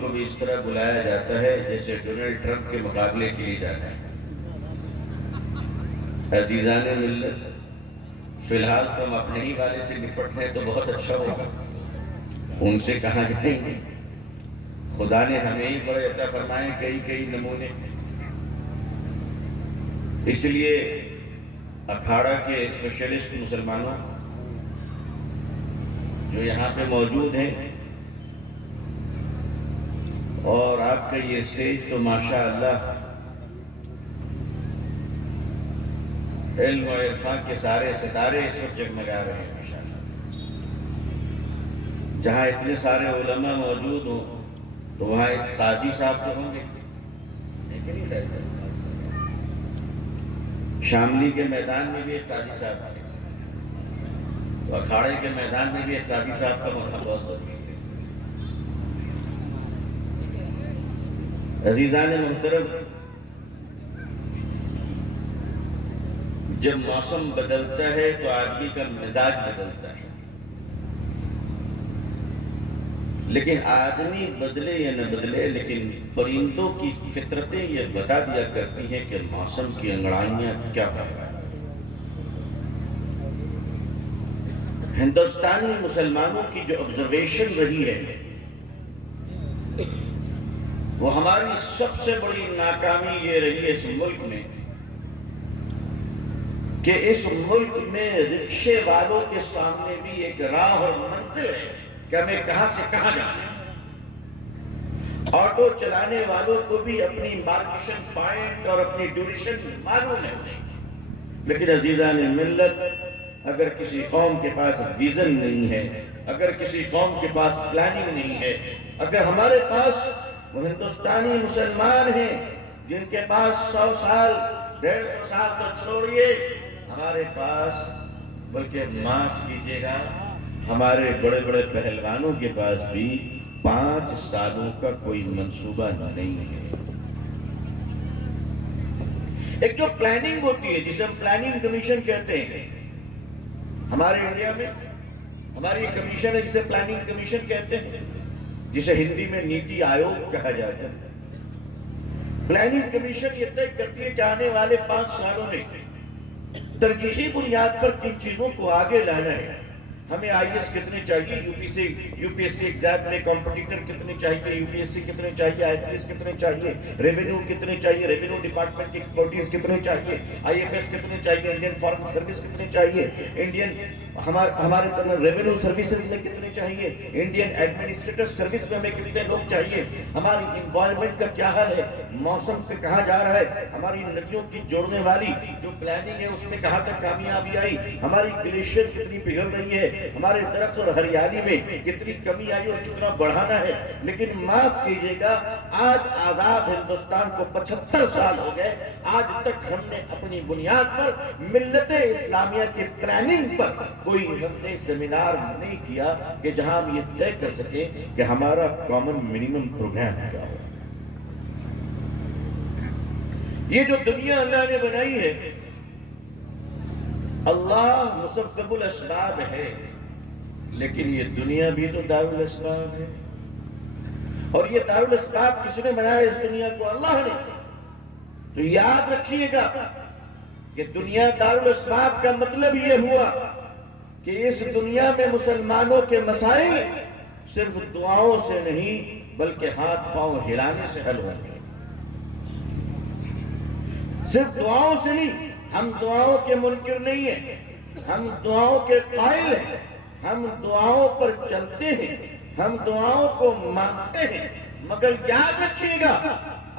کو بھی اس طرح بلایا جاتا ہے جیسے ڈونلڈ ٹرمپ کے مقابلے کے لیے جانا ہے۔ عزیزان ملت، فی الحال تو ہم اپنے ہی والے سے نپٹ ہیں تو بہت اچھا ہوگا، ان سے کہاں جائیں گے؟ خدا نے ہمیں ہی بڑے عطا فرمائے کئی نمونے۔ اس لیے اکھاڑا کے اسپیشلسٹ مسلمانوں جو یہاں پہ موجود ہیں، اور آپ کا یہ اسٹیج تو ماشاءاللہ علم و عرفان کے سارے ستارے اس وقت جگمگا رہے ہیں ماشاءاللہ۔ جہاں اتنے سارے علماء موجود ہوں تو وہاں ایک قاضی صاحب تو ہوں گے، شاملی کے میدان میں بھی ایک قاضی صاحب ہے، تو اکھاڑے کے میدان میں بھی ایک قاضی صاحب کا موقع بہت ضروری ہے۔ عزیزان محترم، جب موسم بدلتا ہے تو آدمی کا مزاج بدلتا ہے، لیکن آدمی بدلے یا نہ بدلے، لیکن پرندوں کی فطرتیں یہ بتا دیا کرتی ہیں کہ موسم کی انگڑائیاں کیا ہیں۔ ہندوستانی مسلمانوں کی جو آبزرویشن رہی ہے، وہ ہماری سب سے بڑی ناکامی یہ رہی ہے اس ملک میں کہ اس ملک میں رکشے والوں کے سامنے بھی ایک راہ اور منزل ہے کہ ہمیں کہاں سے کہاں جانا ہے۔ آٹو چلانے والوں کو بھی اپنی مارکیشن پوائنٹ اور اپنی ڈیوریشن معلوم ہے، لیکن عزیزان ملت، اگر کسی قوم کے پاس ویژن نہیں ہے، اگر کسی قوم کے پاس پلاننگ نہیں ہے، اگر ہمارے پاس وہ ہندوستانی مسلمان ہیں جن کے پاس 100 سال 150 سال تو چھوڑیے، ہمارے پاس، بلکہ معاف کیجیے گا، ہمارے بڑے بڑے پہلوانوں کے پاس بھی 5 سالوں کا کوئی منصوبہ نہیں ہے۔ ایک جو پلاننگ ہوتی ہے جسے ہم پلاننگ کمیشن کہتے ہیں، ہمارے انڈیا میں ہماری کمیشن ہے جسے پلاننگ کمیشن کہتے ہیں، جسے ہندی میں نیتی آیوگ کہا جاتا ہے۔ پلاننگ کمیشن یہ طے کرتی ہے کہ آنے والے 5 سالوں میں ترجیحی بنیاد پر کن چیزوں کو آگے لانا ہے۔ ہمیں آئی ایس کتنے چاہیے، U P S C exam میں کمپٹیٹر کتنے چاہیے، یو پی ایس سی کتنے چاہیے، آئی پی ایس کتنے چاہیے، ریونیو کتنے چاہیے، ریونیو ڈپارٹمنٹ کی ایکسپرٹیز کتنے چاہیے، آئی ایف ایس کتنے چاہیے، انڈین فارن سروس کتنے چاہیے، انڈین ہمارے طرح ریونیو سروسز میں کتنے چاہیے، انڈین ایڈمنسٹریٹو سروس میں ہمیں کتنے لوگ چاہیے، ہماری انوائرمنٹ کا کیا حال ہے، موسم سے کہاں جا رہا ہے، ہماری ندیوں کی جوڑنے والی جو پلاننگ ہے اس میں کہاں تک کامیابی آئی، ہماری گلیشیئر کتنی پگھل رہی ہے، ہمارے درخت اور ہریالی میں کتنی کمی آئی اور کتنا بڑھانا ہے۔ لیکن معاف کیجیے گا، آج آزاد ہندوستان کو 75 سال ہو گئے، آج تک ہم نے اپنی بنیاد پر ملت اسلامیہ کی پلاننگ پر کوئی ہم نے سیمینار نہیں کیا کہ جہاں ہم یہ طے کر سکیں کہ ہمارا کامن منیمم پروگرام کیا ہو۔ یہ جو دنیا اللہ نے بنائی ہے، اللہ مسبب الاسباب ہے، لیکن یہ دنیا بھی تو دارالاسباب ہے، اور یہ دارالاسباب کس نے بنایا اس دنیا کو؟ اللہ نے۔ تو یاد رکھیے گا کہ دنیا دارالاسباب کا مطلب یہ ہوا کہ اس دنیا میں مسلمانوں کے مسائل صرف دعاؤں سے نہیں بلکہ ہاتھ پاؤں ہلانے سے حل ہوں گے۔ صرف دعاؤں سے نہیں، ہم دعاؤں کے منکر نہیں ہیں، ہم دعاؤں کے قائل ہیں، ہم دعاؤں پر چلتے ہیں، ہم دعاؤں کو مانتے ہیں، مگر یاد رکھیے گا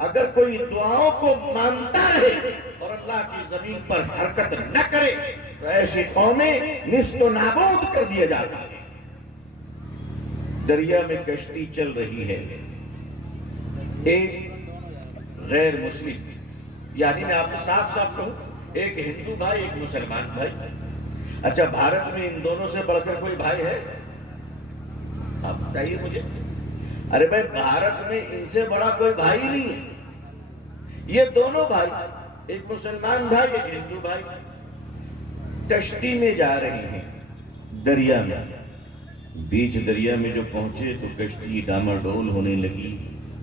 اگر کوئی دعاؤں کو مانتا رہے اور اللہ کی زمین پر حرکت نہ کرے تو ایسی قومیں نیست و نابود کر دیا جاتا ہے۔ دریا میں کشتی چل رہی ہے، ایک غیر مسلم، یعنی میں آپ کو صاف صاف کہوں، ایک ہندو بھائی ایک مسلمان بھائی۔ اچھا، بھارت میں ان دونوں سے بڑھ کر کوئی بھائی ہے؟ آپ بتائیے مجھے۔ ارے بھائی، بھارت میں ان سے بڑا کوئی بھائی نہیں ہے۔ یہ دونوں بھائی، ایک مسلمان بھائی ایک ہندو بھائی، کشتی میں جا رہے ہیں دریا میں، بیچ دریا میں جو پہنچے تو کشتی ڈاماڈول ہونے لگی.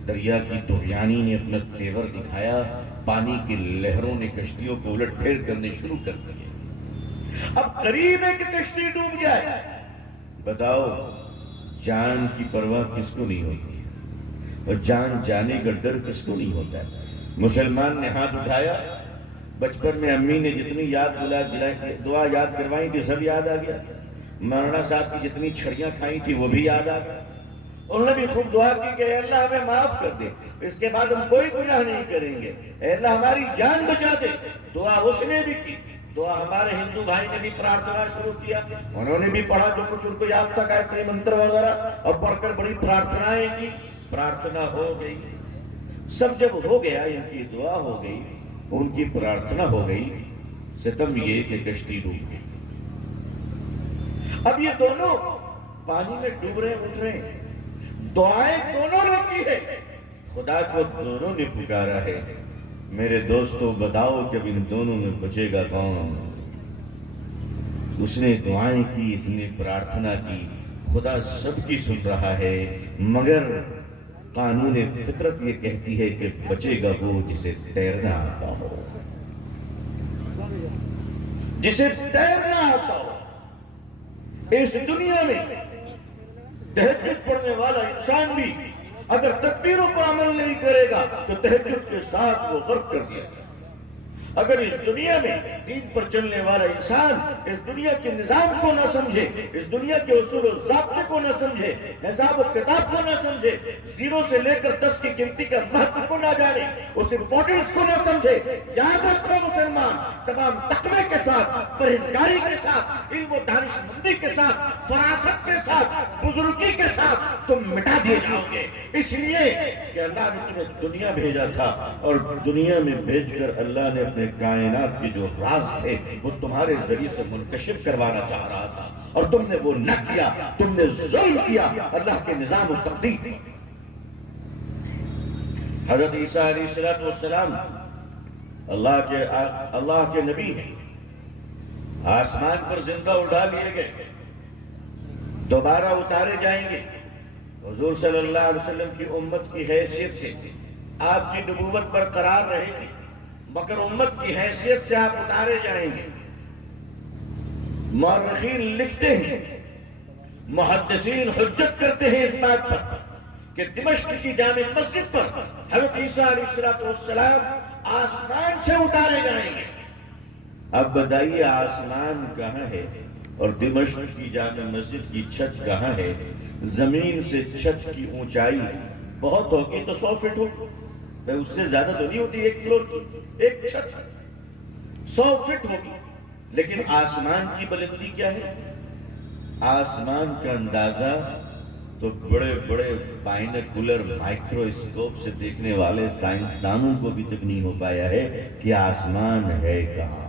دریا کی طغیانی نے اپنا تیور دکھایا. پانی کی لہروں نے کشتیوں کو الٹ پھیر کرنے شروع کر دیے. اب قریب ہے کہ کشتی ڈوب جائے. بتاؤ جان کی پرواہ کس کو نہیں ہوتی اور جان جانے کا ڈر کس کو نہیں ہوتا ہے. مسلمان نے ہاتھ اٹھایا. بچپن میں امی نے جتنی دعا یاد کروائی تھی سب یاد آ گیا. مولانا صاحب کی جتنی چھڑیاں کھائی تھی وہ بھی یاد آ گیا. انہوں نے بھی خوب دعا کی کہ اے اللہ ہمیں معاف کر دے, اس کے بعد ہم کوئی گناہ نہیں کریں گے, اے اللہ ہماری جان بچا دے. دعا اس نے بھی کی. دعا ہمارے ہندو بھائی نے بھی پرارتھنا شروع کیا. انہوں نے بھی پڑھا جو کچھ ان کو یاد تھا, گایتری منتر وغیرہ, اور پڑھ کر بڑی پرارتھنائیں کی. پرارتھنا ہو گئی. سب جب ہو گیا, ان کی دعا ہو گئی, ان کی پرارتھنا ہو گئی, ستم یہ کہ کشتی ڈوب گئی. اب یہ دونوں پانی میں ڈوب رہے اٹھ رہے ہیں. دعائیں دونوں نے کی ہے. خدا کو دونوں نے پکارا ہے. میرے دوستو بتاؤ کہ ان دونوں میں بچے گا کون؟ اس نے دعائیں کی, اس نے پرارتھنا کی. خدا سب کی سن رہا ہے, مگر قانون فطرت یہ کہتی ہے کہ بچے گا وہ جسے تیرنا آتا ہو. جسے تیرنا آتا ہو. اس دنیا میں تہجد پڑھنے والا انسان بھی اگر تکبیروں پر عمل نہیں کرے گا تو تہجد کے ساتھ وہ غرق کر دیا گا. اگر اس دنیا میں دین پر چلنے والا انسان اس دنیا کے نظام کو نہ سمجھے, اس دنیا کے اصول و ضابطے کو نہ سمجھے, حساب و کتاب کو نہ سمجھے, 0 سے لے کر 10 کی گنتی کا مہتو کو نہ جانے, اس امپورٹنس کو نہ سمجھے, یاد رکھو مسلمان, تمام تقوی کے ساتھ, پرہیزگاری کے ساتھ, علم و دانش مندی کے ساتھ, فراست کے ساتھ, بزرگی کے ساتھ تم مٹا دیے جاؤ گے. اس لیے کہ اللہ نے تمہیں دنیا بھیجا تھا, اور دنیا میں بھیج کر اللہ نے اپنے کائنات کے جو راز تھے وہ تمہارے ذریعے سے منکشف کروانا چاہ رہا تھا, اور تم نے وہ نہ کیا. تم نے ظلم کیا اللہ کے نظام و تقدیر. حضرت عیسیٰ علیہ السلام اللہ کے نبی ہیں. آسمان پر زندہ اٹھا لیے گئے, دوبارہ اتارے جائیں گے. حضور صلی اللہ علیہ وسلم کی امت کی حیثیت سے آپ کی نبوت برقرار رہے گی, مگر امت کی حیثیت سے آپ اتارے جائیں گے. مورخین لکھتے ہیں, محدثین حجت کرتے ہیں اس بات پر کہ دمشق کی جامع مسجد پر حضرت عیسیٰ علیہ السلام آسمان سے اتارے جائیں گے. اب بتائیے آسمان کہاں ہے اور دمشق کی جامع مسجد کی چھت کہاں ہے؟ زمین سے چھت کی اونچائی بہت ہوگی تو 100 فٹ ہوگی, اس سے زیادہ تو نہیں ہوتی. ایک فلور کی ایک چھت 100 فٹ ہوگی. لیکن آسمان کی بلندی کیا ہے؟ آسمان کا اندازہ تو بڑے بڑے بائنوکولر مائکروسکوپ سے دیکھنے والے سائنسدانوں کو بھی تک نہیں ہو پایا ہے کہ آسمان ہے کہاں.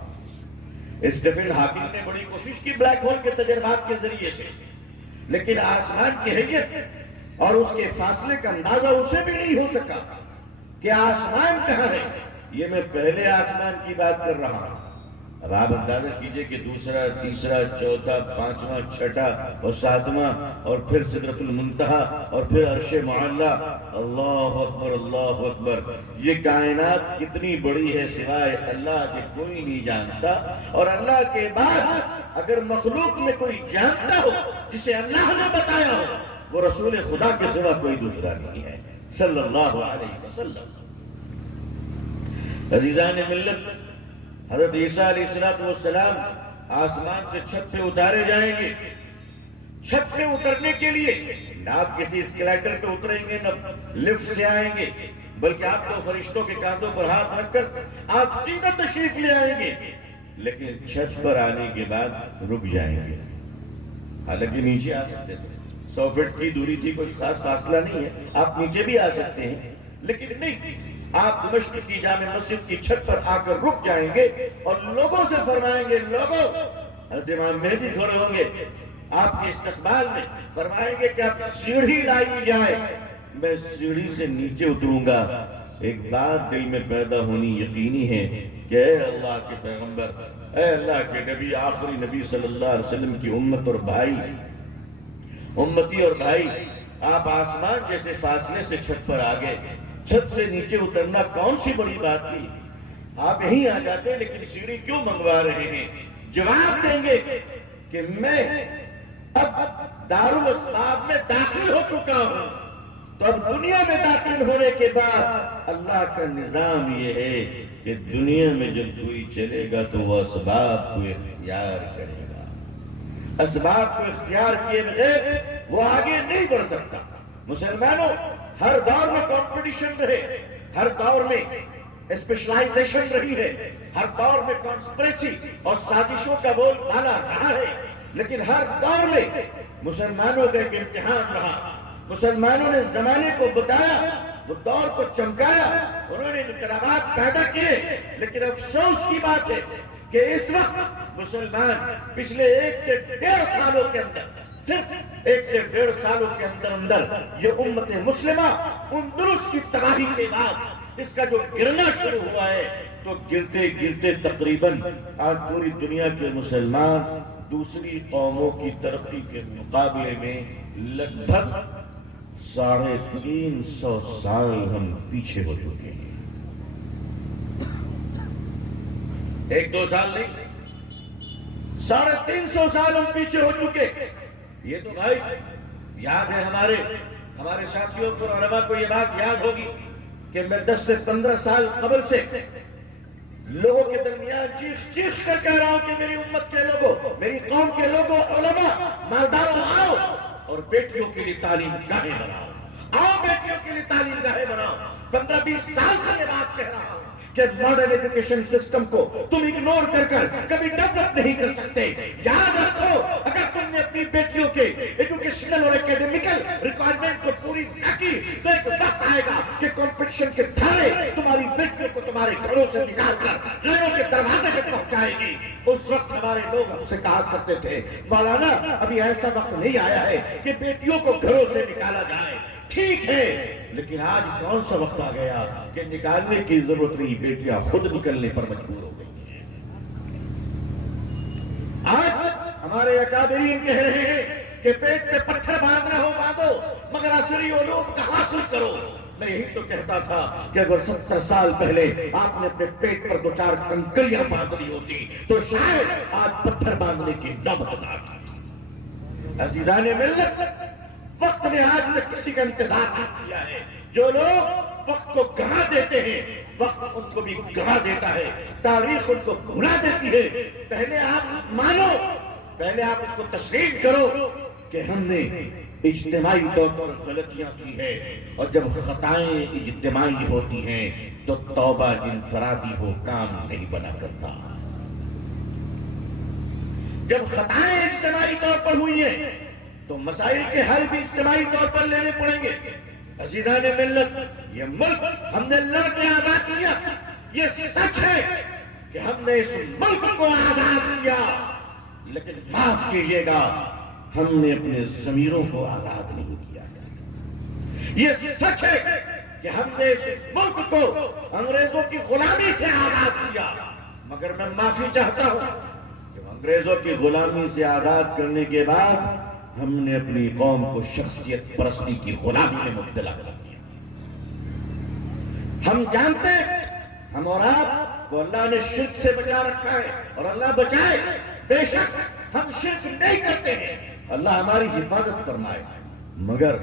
اسٹیفن ہاکنگ نے بڑی کوشش کی بلیک ہول کے تجربات کے ذریعے سے, لیکن آسمان کی حیت اور اس کے فاصلے کا اندازہ اسے بھی نہیں ہو سکا کہ آسمان کہاں ہے. یہ میں پہلے آسمان کی بات کر رہا ہوں. اب آپ اندازہ کیجئے کہ دوسرا, تیسرا, چوتھا, پانچواں, چھٹا اور ساتواں, اور پھر سدرۃ المنتہا, اور پھر عرش معلی. اللہ اکبر, اللہ اکبر. یہ کائنات کتنی بڑی ہے سوائے اللہ کے کوئی نہیں جانتا. اور اللہ کے بعد اگر مخلوق میں کوئی جانتا ہو جسے اللہ نے بتایا ہو, وہ رسول خدا کے سوا کوئی دوسرا نہیں ہے صلی اللہ علیہ وسلم. عزیزان ملت, حضرت عیسیٰ علیہ السلام آسمان سے چھت پہ اتارے جائیں گے. چھت پہ اترنے کے لیے نہ آپ کسی اسکلیٹر پہ اتریں گے, نہ لفٹ سے آئیں گے, بلکہ آپ کو فرشتوں کے کاندھوں پر ہاتھ رکھ کر آپ سیدھا تشریف لے آئیں گے. لیکن چھت پر آنے کے بعد رک جائیں گے. حالانکہ نیچے آ سکتے تھے, 100 فٹ کی دوری تھی, کوئی خاص فاصلہ نہیں ہے, آپ نیچے بھی آ سکتے ہیں. لیکن نہیں, آپ دمشق کی جامع مسجد کی چھت پر آ کر رک جائیں گے اور لوگوں سے فرمائیں گے, لوگوں, حضرت امام مہدی کھڑے ہوں گے آپ کے استقبال میں, فرمائیں گے کہ آپ سیڑھی لائی جائے, میں سیڑھی سے نیچے اتروں گا. ایک بات دل میں پیدا ہونی یقینی ہے کہ اے اللہ کے پیغمبر, اے اللہ کے نبی, آخری نبی صلی اللہ علیہ وسلم کی امت اور بھائی, امتی اور بھائی، آپ آسمان جیسے فاصلے سے چھت پر آ گئے، چھت سے نیچے اترنا کون سی بڑی بات تھی؟ آپ یہیں آ جاتے، لیکن سیڑھی کیوں منگوا رہے ہیں؟ جواب دیں گے کہ میں اب دارالاسباب میں داخل ہو چکا ہوں، تو اب دنیا میں داخل ہونے کے بعد اللہ کا نظام یہ ہے کہ دنیا میں جب کوئی چلے گا تو وہ اسباب کو اختیار کرے گا، اسباب کو اختیار کیے بغیر وہ آگے نہیں بڑھ سکتا۔ مسلمانوں، ہر دور میں کمپٹیشن رہے، ہر دور میں اسپیشلائزیشن رہی ہے، ہر دور میں کانسپریسی اور سازشوں کا بول بالا رہا ہے، لیکن ہر دور میں مسلمانوں کا ایک امتحان رہا۔ مسلمانوں نے زمانے کو بتایا، وہ دور کو چمکایا، انہوں نے انقلابات پیدا کیے، لیکن افسوس کی بات ہے کہ اس وقت مسلمان پچھلے 1 سے 1.5 سالوں کے اندر، صرف 1 سے 1.5 سالوں کے اندر یہ امت مسلمہ اندلس کی تباہی کے بعد اس کا جو گرنا شروع ہوا ہے، تو گرتے گرتے تقریباً آج پوری دنیا کے مسلمان دوسری قوموں کی ترقی کے مقابلے میں لگ بھگ 350 سال ہم پیچھے ہو چکے ہیں۔ 1-2 سال نہیں، 350 سال ہم پیچھے ہو چکے۔ یہ تو بھائی یاد ہے، ہمارے ساتھیوں کو، علماء کو یہ بات یاد ہوگی کہ میں 10 سے 15 سال قبل سے لوگوں کے درمیان چیخ کر کہہ رہا ہوں کہ میری امت کے لوگوں، میری قوم کے لوگوں، علماء، مالداروں، آؤ اور بیٹیوں کے لیے تعلیم گاہیں بناؤ، آؤ بیٹیوں کے لیے تعلیم گاہیں بناؤ۔ 15-20 سال سے یہ بات کہہ رہا ہوں کہ ماڈرن ایجوکیشن سسٹم کو تم اگنور کر کبھی ڈیولپ نہیں کر سکتے۔ یاد رکھو، اگر تم نے اپنی بیٹیوں کے ایجوکیشنل اور اکیڈمیکل ریکوائرمنٹ کو پوری نہ کی تو ایک وقت آئے گا کہ کمپٹیشن کے دھارے تمہاری بیٹیوں کو تمہارے گھروں سے نکال کر غیروں کے دروازے پہ پہنچائے گی۔ اس وقت ہمارے لوگ ہم سے کہا کرتے تھے، مولانا ابھی ایسا وقت نہیں آیا ہے کہ بیٹیوں کو گھروں سے نکالا جائے۔ ٹھیک ہے، لیکن آج کون سا وقت آ گیا کہ نکالنے کی ضرورت نہیں، بیٹیاں خود نکلنے پر مجبور ہو گئی ہیں۔ آج ہمارے اکابرین کہہ رہے ہیں کہ پیٹ پہ پتھر باندھنا ہو باندھو، مگر عصری علوم کا حاصل کرو۔ میں یہی تو کہتا تھا کہ اگر 70 سال پہلے آپ نے اپنے پیٹ پر 2-4 کنکریاں باندھنی ہوتی تو شاید آج پتھر باندھنے کی نوبت نہ آتی۔ عزیزان ملت، وقت نے آج تک کسی کا انتظار نہیں کیا ہے۔ جو لوگ وقت کو گنوا دیتے ہیں، وقت ان کو بھی گنوا دیتا ہے، تاریخ ان کو بھلا دیتی ہے۔ پہلے آپ مانو، پہلے آپ اس کو تسلیم کرو کہ ہم نے اجتماعی طور پر غلطیاں کی ہے، اور جب خطائیں اجتماعی ہوتی ہیں تو توبہ انفرادی ہو کام نہیں بنا کرتا۔ جب خطائیں اجتماعی طور پر ہوئی ہیں تو مسائل کے حل بھی اجتماعی طور پر لینے پڑیں گے۔ عزیزان ملت، یہ ملک ہم نے لڑ کے آزاد کیا، یہ سچ ہے کہ ہم نے اس ملک کو آزاد کیا، لیکن معاف کیجیے گا، ہم نے اپنے ضمیروں کو آزاد نہیں کیا۔ یہ سچ ہے کہ ہم نے اس ملک کو انگریزوں کی غلامی سے آزاد کیا، مگر میں معافی چاہتا ہوں کہ انگریزوں کی غلامی سے آزاد کرنے کے بعد ہم نے اپنی قوم کو شخصیت پرستی کی غلامی میں مبتلا کر دیا۔ ہم جانتے ہیں، ہم اور آپ کو اللہ نے شرک سے بچا رکھا ہے، اور اللہ بچائے، بے شک ہم شرک نہیں کرتے ہیں، اللہ ہماری حفاظت فرمائے۔ مگر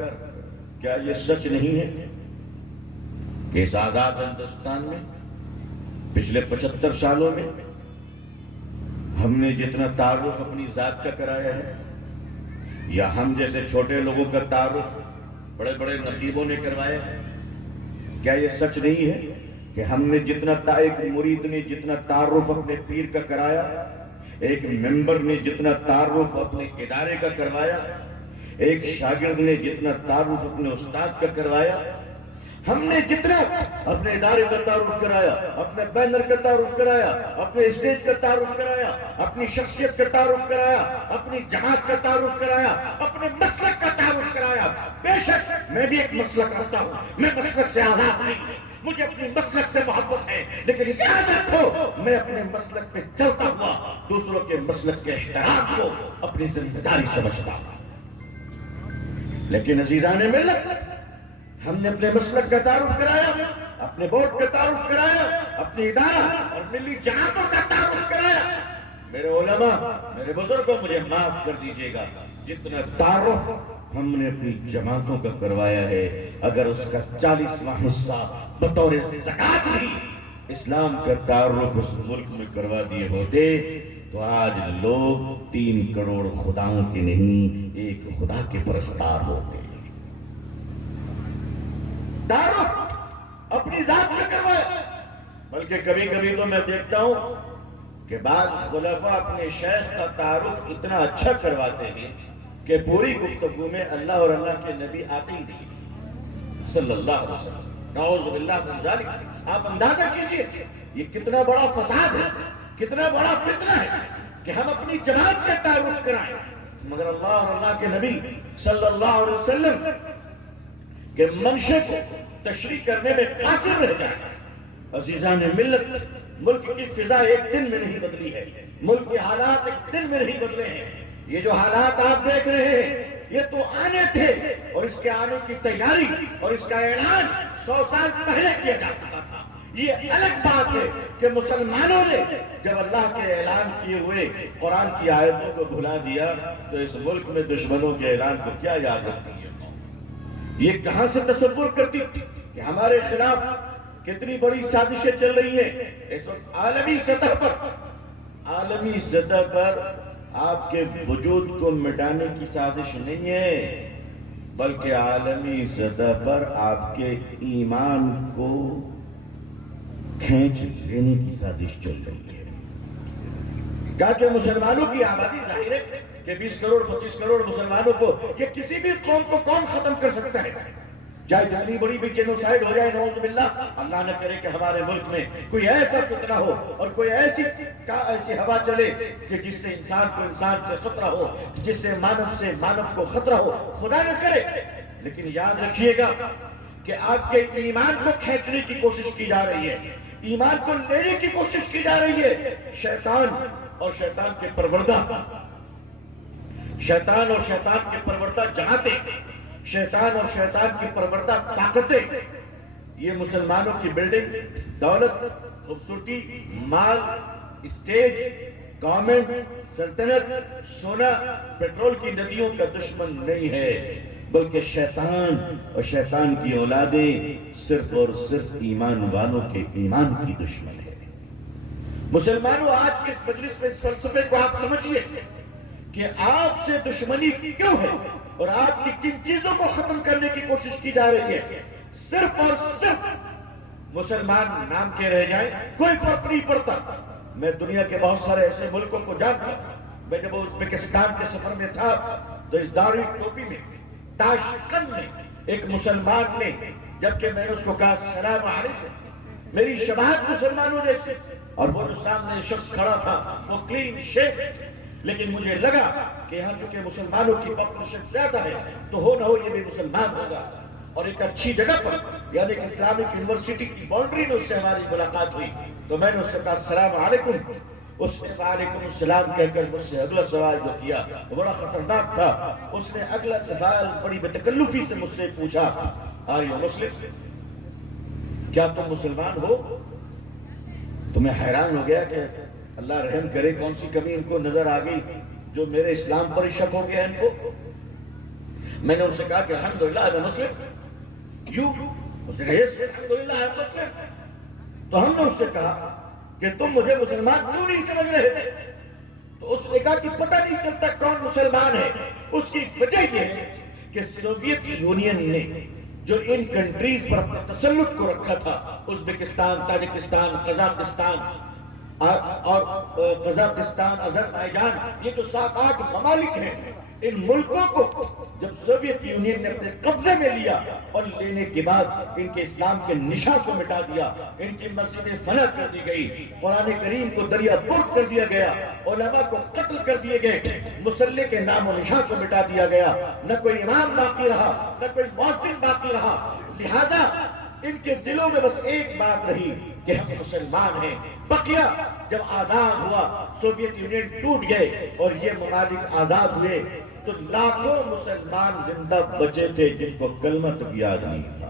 کیا یہ سچ نہیں ہے کہ اس آزاد ہندوستان میں پچھلے 75 سالوں میں ہم نے جتنا تعارف اپنی ذات کا کرایا ہے، یا ہم جیسے چھوٹے لوگوں کا تعارف بڑے بڑے نقیبوں نے کروایا ہے؟ کیا یہ سچ نہیں ہے کہ ہم نے جتنا ایک مرید نے جتنا تعارف اپنے پیر کا کرایا، ایک ممبر نے جتنا تعارف اپنے ادارے کا کروایا، ایک شاگرد نے جتنا تعارف اپنے استاد کا کروایا، ہم نے جتنا اپنے ادارے کا تعارف کرایا، اپنے بینر کا تعارف کرایا، اپنے اسٹیج کا تعارف کرایا، اپنی شخصیت کا تعارف کرایا، اپنی جماعت کا تعارف کرایا، اپنے مسلک کا تعارف کرایا۔ بے شک میں بھی ایک مسلک رکھتا ہوں، میں مسلک سے آزاد نہیں ہوں، مجھے اپنی مسلک سے محبت ہے، لیکن یاد رکھو میں اپنے مسلک پہ چلتا ہوا دوسروں کے مسلک کے احترام کو اپنی ذمہ داری سمجھتا ہوں۔ لیکن عزیزان ملت، ہم نے اپنے مسلک کا تعارف کرایا، اپنے بورڈ کا تعارف کرایا، اپنی ادارہ اور ملی جماعتوں کا تعارف کرایا۔ میرے علماء، میرے بزرگوں، مجھے معاف کر دیجیے گا، جتنا تعارف ہم نے اپنی جماعتوں کا کروایا ہے، اگر اس کا 40واں حصہ بطور زکوٰۃ بھی اسلام کا تعارف اس ملک میں کروا دیے ہوتے تو آج لوگ 3 کروڑ خداؤں کے نہیں، ایک خدا کے پرستار ہوتے۔ تعارف اپنی ذات میں کروایا، بلکہ کبھی کبھی تو میں دیکھتا ہوں کہ بعض خلفاء اپنے شیخ کا تعارف اتنا اچھا کرواتے ہیں کہ پوری گفتگو میں اللہ اور اللہ کے نبی آتے ہی نہیں صلی اللہ علیہ وسلم۔ نعوذ باللہ من ذالک۔ آپ اندازہ کیجئے یہ کتنا بڑا فساد ہے، کتنا بڑا فتنہ ہے کہ ہم اپنی جماعت کا تعارف کرائیں، مگر اللہ اور اللہ کے نبی صلی اللہ علیہ وسلم کے منشے کو تشریح کرنے میں قاصر رہ جائے۔ عزیزان ملت، ملک کی فضا ایک دن میں نہیں بدلی ہے، ملک کے حالات ایک دن میں نہیں بدلے ہیں۔ یہ جو حالات آپ دیکھ رہے ہیں یہ تو آنے تھے، اور اس کے آنے کی تیاری اور اس کا اعلان 100 سال پہلے کیا جا چکا تھا۔ یہ الگ بات ہے کہ مسلمانوں نے جب اللہ کے اعلان کیے ہوئے قرآن کی آیتوں کو بھلا دیا تو اس ملک میں دشمنوں کے اعلان کو کیا یاد رکھتی ہے؟ یہ کہاں سے تصور کرتی کہ ہمارے خلاف کتنی بڑی سازشیں چل رہی ہیں اس وقت عالمی سطح پر؟ عالمی سطح پر آپ کے وجود کو مٹانے کی سازش نہیں ہے، بلکہ عالمی سطح پر آپ کے ایمان کو کھینچ لینے کی سازش چل رہی ہے۔ کیا کہ مسلمانوں کی آبادی ظاہر ہے کہ 20 کروڑ 25 کروڑ مسلمانوں کو، یہ کسی بھی قوم کو کون ختم کر سکتا ہے؟ چاہے جتنی بڑی بھی جینوسائیڈ ہو جائے، نعوذ باللہ، اللہ نہ کرے کہ ہمارے ملک میں کوئی ایسا فتنہ ہو اور کوئی ایسی ہوا چلے کہ جس سے انسان کو انسان سے خطرہ ہو، جس سے مانو کو خطرہ ہو، خدا نہ کرے۔ لیکن یاد رکھیے گا کہ آپ کے ایمان کو کھینچنے کی کوشش کی جا رہی ہے، ایمان کو لینے کی کوشش کی جا رہی ہے۔ شیطان اور شیطان کے پروردہ جماعتیں، شیطان اور شیطان کی پروردہ طاقتیں، یہ مسلمانوں کی بلڈنگ، دولت، خوبصورتی، مال، اسٹیج، گورنمنٹ، سلطنت، سونا، پیٹرول کی ندیوں کا دشمن نہیں ہے، بلکہ شیطان اور شیطان کی اولادیں صرف اور صرف ایمان والوں کے ایمان کی دشمن ہے۔ مسلمانوں، آج کے اس مجلس میں اس فلسفے کو آپ سمجھیے کہ آپ سے دشمنی کیوں ہے اور آپ کی کن چیزوں کو ختم کرنے کی کوشش کی جا رہی ہے۔ صرف اور صرف مسلمان نام کے رہ جائیں، کوئی فرق نہیں پڑتا۔ میں دنیا کے بہت سارے ایسے ملکوں کو جانتا ہوں۔ میں جب ازبکستان کے سفر میں تھا تو اس داڑھی ٹوپی میں، تاشقند میں، ایک مسلمان نے، جبکہ میں نے اس کو کہا السلام علیکم، میری شباہت مسلمانوں جیسے، اور وہ جو سامنے شخص کھڑا تھا وہ کلین شیو، لیکن مجھے لگا کہ یہاں چونکہ مسلمانوں کی پاپولیشن زیادہ ہے تو ہو نہ ہو یہ بھی مسلمان ہوگا، اور ایک اچھی جگہ پر یعنی کہ اسلامک یونیورسٹی کی باؤنڈری میں اس سے ہماری ملاقات ہوئی تو میں نے اس سے کہا السلام علیکم۔ اس نے وعلیکم السلام کہہ کر مجھ سے اگلا سوال جو کیا وہ بڑا خطرناک تھا۔ اس نے اگلا سوال بڑی بے تکلفی سے مجھ سے پوچھا، آر یو مسلم؟ کیا تم مسلمان ہو؟ تو میں حیران ہو گیا کہ اللہ رحم کرے کون سی کمی ان کو نظر آ گئی جو میرے اسلام پر شک ہو گیا ان کو۔ میں نے ان سے کہا کہ الحمدللہ میں مسلم، یو؟ اس نے کہا یس الحمدللہ میں مسلم۔ تو ہم نے اس سے کہا کہ تم مجھے مسلمان کیوں نہیں سمجھ رہے تھے؟ تو اس نے کہا کہ پتہ نہیں چلتا کون مسلمان ہے۔ اس کی وجہ یہ ہے کہ سوویت یونین نے جو ان کنٹریز پر اپنے تسلط کو رکھا تھا، ازبکستان، تاجکستان، قزاقستان اور آذربائیجان، یہ جو 7-8 ممالک ہیں، ان ملکوں کو جب سوویت یونین نے اپنے قبضے میں لیا اور لینے کے بعد ان کے اسلام کے نشان کو مٹا دیا، ان کی مسجدیں فنا کر دی گئی، قرآن کریم کو دریا برد کر دیا گیا، علماء کو قتل کر دیے گئے، مسلح کے نام و نشان کو مٹا دیا گیا، نہ کوئی امام باقی رہا، نہ کوئی مؤذن باقی رہا۔ لہذا ان کے دلوں میں بس ایک بات رہی کہ ہم مسلمان ہیں۔ بقیہ جب آزاد ہوا، سوویت یونین ٹوٹ گئے اور یہ ممالک آزاد ہوئے، تو لاکھوں مسلمان زندہ بچے تھے جن کو کلمہ تک یاد نہیں تھا.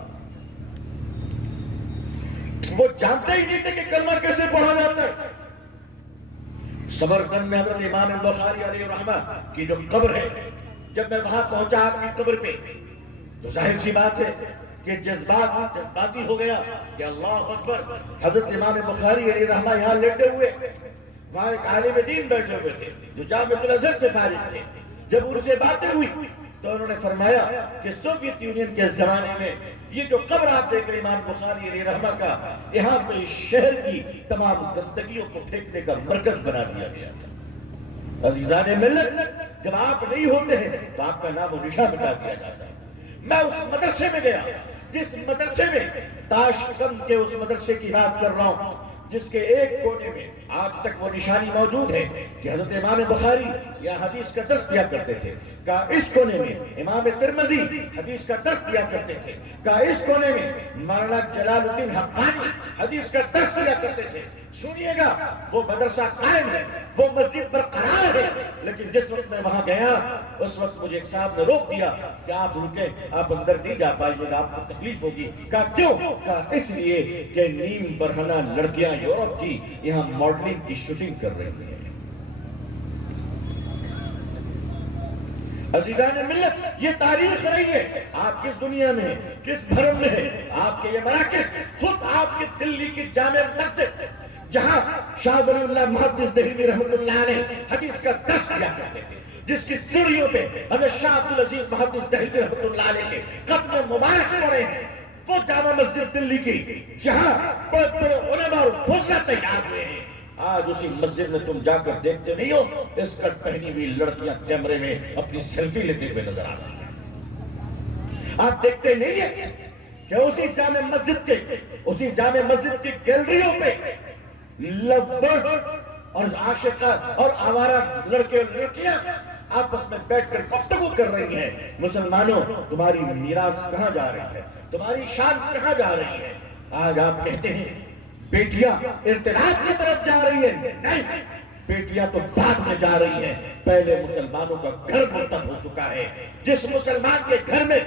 وہ جانتے ہی نہیں تھے کہ کلمہ کیسے پڑھا جاتا ہے. سمرقند میں حضرت امام بخاری علیہ الرحمہ کی جو قبر ہے، جب میں وہاں پہنچا آپ کی قبر پہ تو ظاہر سی بات ہے کہ جذباتی ہو گیا کہ اللہ اکبر. حضرت امام بخاری علیہ الرحمہ یہاں لیٹے ہوئے، وہاں ایک عالم دین بیٹھے ہوئے تھے جو جامعۃ الازہر سے فارغ تھے. جب ان سے باتیں ہوئی تو انہوں نے فرمایا کہ سوویت یونین کے زمانے میں یہ جو قبر آپ دیکھ رہے امام بخاری علیہ رحمہ کا، یہاں پہ شہر کی تمام گندگیوں کو پھینکنے کا مرکز بنا دیا گیا تھا. عزیزان ملت، جب آپ نہیں ہوتے ہیں تو آپ کا نام و نشان مٹا دیا جاتا ہے. میں اس مدرسے میں گیا جس مدرسے میں تاشقند کے اس مدرسے کی بات کر رہا ہوں جس کے ایک کونے میں آج تک وہ نشانی موجود ہے کہ حضرت امام بخاری یا حدیث کا درس دیا کرتے تھے. کا اس کونے میں امام ترمذی حدیث کا درس دیا کرتے تھے. کا اس کونے میں مولانا جلال الدین حقانی حدیث کا درس دیا کرتے تھے. سنیے گا، وہ مدرسہ قائم ہے، وہ مسجد برقرار ہے. لیکن جس وقت میں وہاں گیا اس وقت مجھے ایک صاحب نے روک دیا کہ آپ رکیں، آپ اندر نہیں جا پائیے گا، آپ کو تکلیف ہوگی. کہا کیوں؟ کہا اس لیے کہ نیم برہنہ لڑکیاں یورپ کی یہاں ماڈلنگ کی شوٹنگ کر رہی ہیں. عزیزان ملت، یہ تاریخ رہی ہے. آپ کس دنیا میں ہیں، کس بھرم میں ہیں، آپ کے یہ مراکز خود آپ کی دلی کی جامع مسجد جہاں شاہ ولی اللہ محدث دہلوی رحمۃ اللہ علیہ حدیث کا درس دیا کرتے تھے، جس کی سیڑھیوں پہ حضرت شاہ عبدالعزیز محدث دہلوی رحمۃ اللہ علیہ کے ختم مبارک پڑے ہیں، وہ جامع مسجد دلی کی جہاں بڑے بڑے علماء اور فضلاء تیار ہوئے ہیں، آج اسی مسجد میں تم جا کر دیکھتے نہیں ہو اسکرٹ پہنی ہوئی لڑکیاں کیمرے میں اپنی سیلفی لیتے ہوئے نظر آ رہی ہیں. آپ دیکھتے نہیں ہیں کہ اسی جامع مسجد کی گیلریوں پہ لو برڈ اور عاشقہ اور آوارہ لڑکے اور لڑکیاں آپس میں بیٹھ کر گفتگو کر رہی ہیں. مسلمانوں، تمہاری میراث کہاں جا رہی ہے، تمہاری شان کہاں جا رہی ہے؟ آج آپ کہتے ہیں بیٹیاں ارتداد کی طرف جا رہی ہیں. نہیں، بیٹیاں تو بعد میں جا رہی ہیں. پہلے مسلمانوں کا گھر مرتب ہو چکا ہے. جس مسلمان کے گھر میں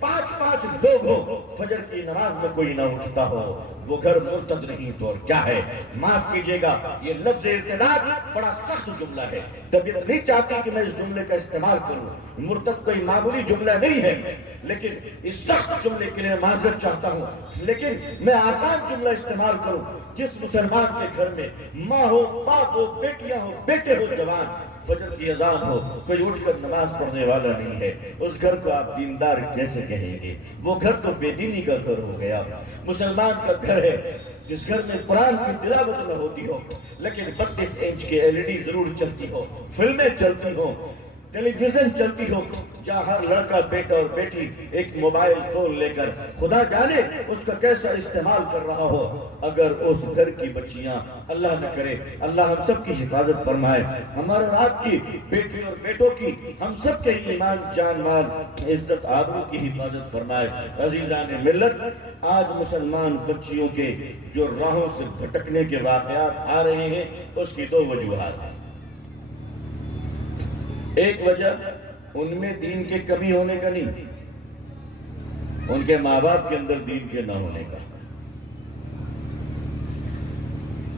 5 لوگ ہو، فجر کی نماز میں کوئی نہ اٹھتا ہو، وہ گھر مرتد نہیں تو اور کیا ہے. معاف کیجئے گا، یہ لفظ ارتداد بڑا سخت جملہ ہے. طبیعت نہیں چاہتی کہ میں اس جملے کا استعمال کروں. مرتد کوئی معمولی جملہ نہیں ہے، لیکن اس سخت جملے کے لیے معذرت چاہتا ہوں. لیکن میں آسان جملہ استعمال کروں. جس مسلمان کے گھر میں ماں ہو، باپ ہو، بیٹیاں ہو، بیٹے ہو، جوان، فجر کی اذان ہو، کوئی اٹھ کر نماز پڑھنے والا نہیں ہے، اس گھر کو آپ دیندار کیسے کہیں گے؟ وہ گھر تو بے دینی کا گھر ہو گیا. مسلمان کا گھر ہے جس گھر میں قرآن کی تلاوت نہ ہوتی ہو، لیکن 32 انچ کی LED ضرور چلتی ہو، فلمیں چلتی ہو، ٹیلی ویژن چلتی ہو، جہاں ہر لڑکا، بیٹا اور بیٹی ایک موبائل فون لے کر خدا جانے اس کا کیسا استعمال کر رہا ہو. اگر اس گھر کی بچیاں، اللہ نہ کرے، اللہ ہم سب کی حفاظت فرمائے، ہمارے اور آپ کی، بیٹی اور بیٹوں کی، ہم سب کے ایمان، جان مال، عزت آبرو کی حفاظت فرمائے. عزیزان ملت، آج مسلمان بچیوں کے جو راہوں سے بھٹکنے کے واقعات آ رہے ہیں اس کی 2 وجوہات ہیں. ایک وجہ ان میں دین کے کمی ہونے کا نہیں، ان کے ماں باپ کے اندر دین کے نہ ہونے کا.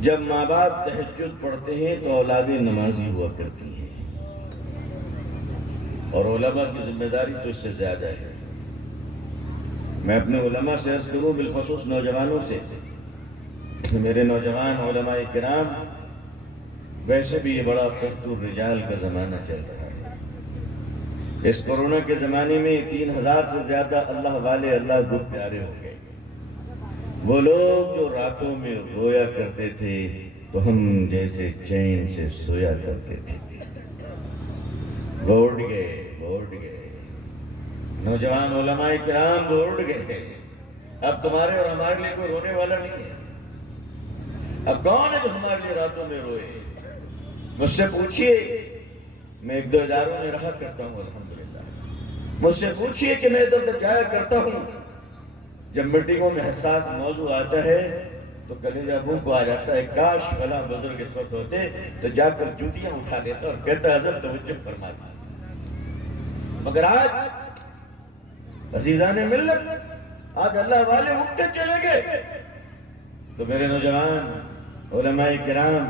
جب ماں باپ تہجد پڑھتے ہیں تو اولادیں نمازی ہوا کرتی ہیں، اور علماء کی ذمہ داری تو اس سے زیادہ ہے. میں اپنے علماء سے عرض کروں، بالخصوص نوجوانوں سے، میرے نوجوان علماء کرام، ویسے بھی یہ بڑا فخر الرجال کا زمانہ چل رہا ہے. اس کورونا کے زمانے میں 3000 سے زیادہ اللہ والے، اللہ کو پیارے ہو گئے. وہ لوگ جو راتوں میں رویا کرتے تھے تو ہم جیسے چین سے سویا کرتے تھے، وہ اٹھ گئے. نوجوان علماء کرام وہ اٹھ گئے. اب تمہارے اور ہمارے لیے کوئی رونے والا نہیں ہے. اب کون ہے جو ہمارے لیے راتوں میں روئے؟ مجھ سے پوچھئے، میں 1-2 اداروں میں رہا کرتا ہوں الحمدللہ. مجھ سے پوچھئے کہ میں ادھر ادھر جایا کرتا ہوں، جب میٹنگوں میں حساس موضوع آتا ہے تو کلیجہ منہ کو آ جاتا ہے، کاش فلاں بزرگ اس وقت ہوتے تو جا کر جوتیاں اٹھا دیتا اور کہتا حضرت توجہ فرما دی. مگر آج عزیزان ملت، آج اللہ والے اٹھتے چلے گئے. تو میرے نوجوان علماء کرام،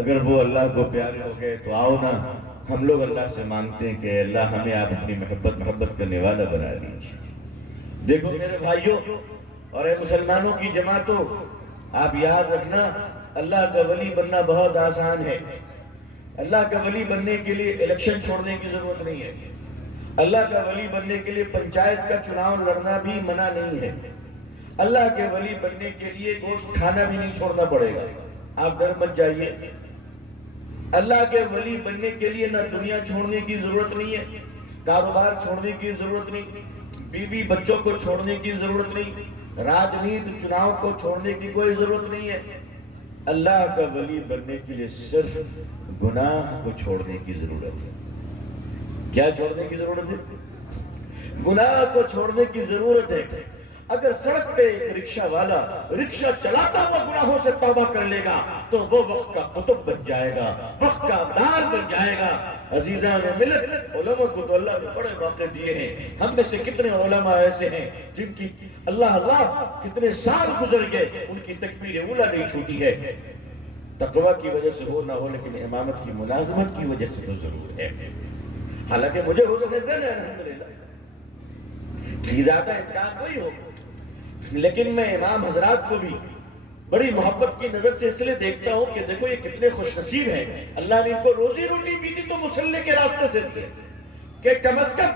اگر وہ اللہ کو پیارے ہو گئے تو آؤ نا، ہم لوگ اللہ سے مانگتے ہیں کہ اللہ ہمیں آپ اپنی محبت کرنے والا بنا دیجیے. دیکھو میرے بھائیوں اور اے مسلمانوں کی جماعتوں، آپ یاد رکھنا، اللہ کا ولی بننا بہت آسان ہے. اللہ کا ولی بننے کے لیے الیکشن چھوڑنے کی ضرورت نہیں ہے. اللہ کا ولی بننے کے لیے پنچایت کا چناؤ لڑنا بھی منع نہیں ہے. اللہ کے ولی بننے کے لیے گوشت کھانا بھی نہیں چھوڑنا پڑے گا. آپ ڈر مت جائیے. اللہ کے ولی بننے کے لیے نہ دنیا چھوڑنے کی ضرورت نہیں ہے، کاروبار چھوڑنے کی ضرورت نہیں، بیوی بچوں کو چھوڑنے کی ضرورت نہیں، راجنیت چناؤ کو چھوڑنے کی کوئی ضرورت نہیں ہے. اللہ کا ولی بننے کے لیے صرف گناہ کو چھوڑنے کی ضرورت ہے. کیا چھوڑنے کی ضرورت ہے؟ گناہ کو چھوڑنے کی ضرورت ہے. اگر سڑک پہ ایک رکشہ والا رکشہ چلاتا ہوا گناہوں سے توبہ کر لے گا تو وہ وقت کا قطب بن جائے گا، وقت کا ابدال بن جائے گا. عزیزان ملت، علماء کو تو اللہ نے بڑے موقع دیے ہیں. ہم میں سے کتنے علماء ایسے ہیں جن کی اللہ کتنے سال گزر گئے، ان کی تکبیر اولیٰ نہیں چھوٹی ہے. تقویٰ کی وجہ سے ہو نہ ہو، لیکن امامت کی ملازمت کی وجہ سے تو ضرور ہے. حالانکہ مجھے ہو سکتا ہے الحمدللہ زیادہ امکان کوئی ہو، لیکن میں امام حضرات کو بھی بڑی محبت کی نظر سے اس لیے دیکھتا ہوں کہ دیکھو یہ کتنے خوش نصیب ہیں. اللہ نے ان کو روزی روٹی بھی دی تو مصلی کے راستے سے دی کہ کم از کم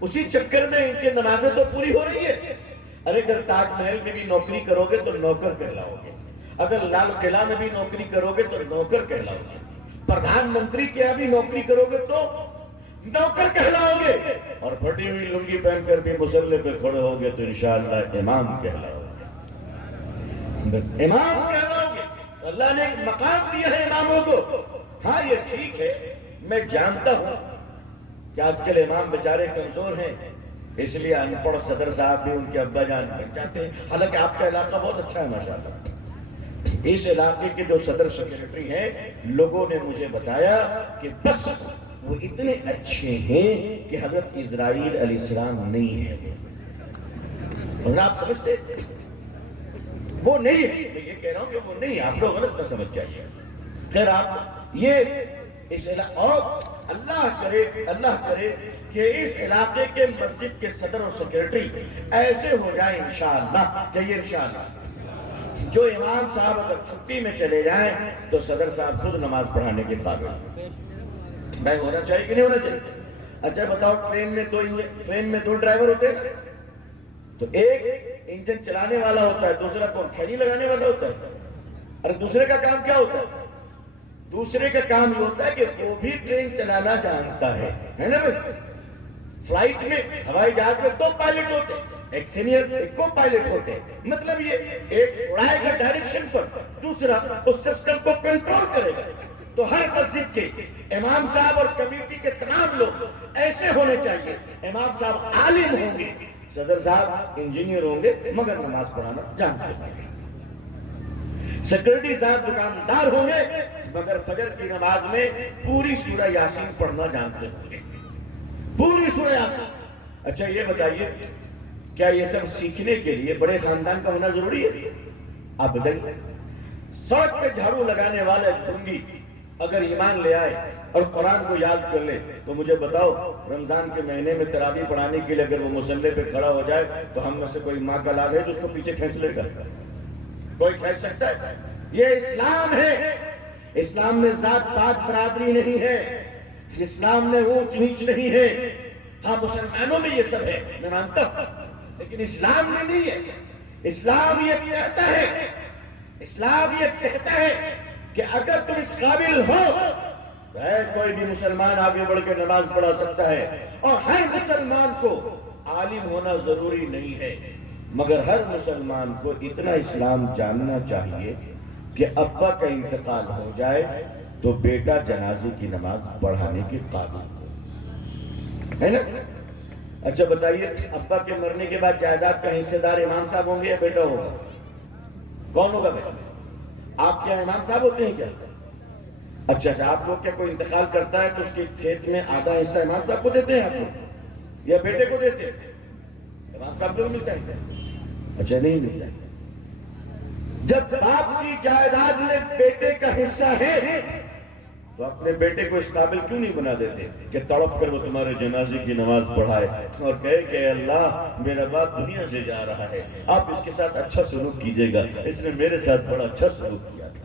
اسی چکر میں ان کی نمازیں تو پوری ہو رہی ہے. ارے اگر تاج محل میں بھی نوکری کرو گے تو نوکر کہلاؤ گے، اگر لال قلعہ میں بھی نوکری کرو گے تو نوکر کہلاؤ گے، پردھان منتری کے یہاں بھی نوکری کرو گے تو نوکر کہلاؤ گے، اور پھٹی ہوئی لنگی پہن کر بھی مصلی پہ کھڑے ہو گے تو انشاءاللہ امام کہلاؤ گے. امام کہلاؤ گے. اللہ نے ایک مقام دیا ہے اماموں کو. ہاں یہ ٹھیک ہے، میں جانتا ہوں کہ آج کل امام بیچارے کمزور ہیں، اس لیے ان پڑھ صدر صاحب بھی ان کے ابا جان بن جاتے ہیں. حالانکہ آپ کا علاقہ بہت اچھا ہے ماشاءاللہ. اس علاقے کے جو صدر سیکرٹری ہیں، لوگوں نے مجھے بتایا کہ بس وہ اتنے اچھے ہیں کہ حضرت اسرائیل علیہ السلام نہیں ہے. اور آپ سمجھتے وہ نہیں ہے، میں یہ کہہ رہا ہوں کہ وہ نہیں ہے، آپ لوگ غلط نہ سمجھ جائیے. خیر آپ یہ اس اور اللہ کرے کہ اس علاقے کے مسجد کے صدر اور سیکرٹری ایسے ہو جائیں انشاءاللہ کہ یہ انشاءاللہ جو امام صاحب اگر چھٹی میں چلے جائیں تو صدر صاحب خود نماز پڑھانے کے قابل. میں ہونا چاہیے کہ نہیں ہونا چاہیے؟ اچھا بتاؤ، ٹرین میں دو ڈرائیور ہوتے ہیں تو ایک انجن چلانے والا ہوتا ہے، دوسرا کون کھینی لگانے والا ہوتا ہے. اور دوسرے کا کام کیا ہوتا ہے؟ دوسرے کا کام یہ ہوتا ہے کہ وہ بھی ٹرین چلانا جانتا ہے نا بھائی. فلائٹ میں ہوائی جہاز میں دو پائلٹ ہوتے ہیں، ایک سینئر ایک کو پائلٹ ہوتے ہیں. مطلب یہ ایک اڑائے گا ڈائریکشن پر، دوسرا اس سسٹم کو کنٹرول کرے گا. تو ہر مسجد کے امام صاحب اور کمیٹی کے تمام لوگ ایسے ہونے چاہیے. امام صاحب عالم ہوں گے، صدر صاحب انجینئر ہوں گے مگر نماز پڑھانا جانتے ہیں، سیکرٹری صاحب دکاندار ہوں گے مگر فجر کی نماز میں پوری سورہ یاسین پڑھنا جانتے ہوں گے، پوری سورہ یاسین. اچھا یہ بتائیے، کیا یہ سب سیکھنے کے لیے بڑے خاندان کا ہونا ضروری ہے؟ آپ بتائیے. سڑک پہ جھاڑو لگانے والا ڈھونگی اگر ایمان لے آئے اور قرآن کو یاد کر لے تو مجھے بتاؤ، رمضان کے مہینے میں تراویح پڑھانے کے لیے اگر وہ مصلی پہ کھڑا ہو جائے تو ہم میں سے کوئی ماں کا لال ہے جو اس کو پیچھے کھینچ لے گا؟ کوئی کھینچ سکتا ہے؟ یہ اسلام ہے. اسلام میں ذات پات برادری نہیں ہے، اسلام میں اونچ نیچ نہیں ہے. ہاں مسلمانوں میں یہ سب ہے، میں مانتا ہوں، لیکن اسلام میں نہیں ہے. اسلام یہ کہتا ہے کہ اگر تم اس قابل ہو تو کوئی بھی مسلمان آگے بڑھ کے نماز پڑھا سکتا ہے. اور ہر مسلمان کو عالم ہونا ضروری نہیں ہے، مگر ہر مسلمان کو اتنا اسلام جاننا چاہیے کہ ابا کا انتقال ہو جائے تو بیٹا جنازے کی نماز پڑھانے کے قابل ہے نا. اچھا بتائیے، ابا کے مرنے کے بعد جائیداد کا حصے دار امام صاحب ہوں گے یا بیٹا ہوگا؟ کون ہوگا بیٹا؟ آپ کیا امام صاحب ہوتے ہیں کیا؟ اچھا آپ لوگ کیا کوئی انتقال کرتا ہے تو اس کے کھیت میں آدھا حصہ امام صاحب کو دیتے ہیں آپ لوگ یا بیٹے کو دیتے ہیں؟ امام صاحب کو ملتا ہے؟ اچھا نہیں ملتا ہے۔ جب باپ کی جائیداد میں بیٹے کا حصہ ہے تو اپنے بیٹے کو اس قابل کیوں نہیں بنا دیتے کہ تڑپ کر وہ تمہارے جنازے کی نماز پڑھائے اور کہے کہ اے اللہ میرا باپ دنیا سے جا رہا ہے، آپ اس کے ساتھ اچھا سلوک کیجئے گا، اس نے میرے ساتھ بڑا اچھا سلوک کیا تھا۔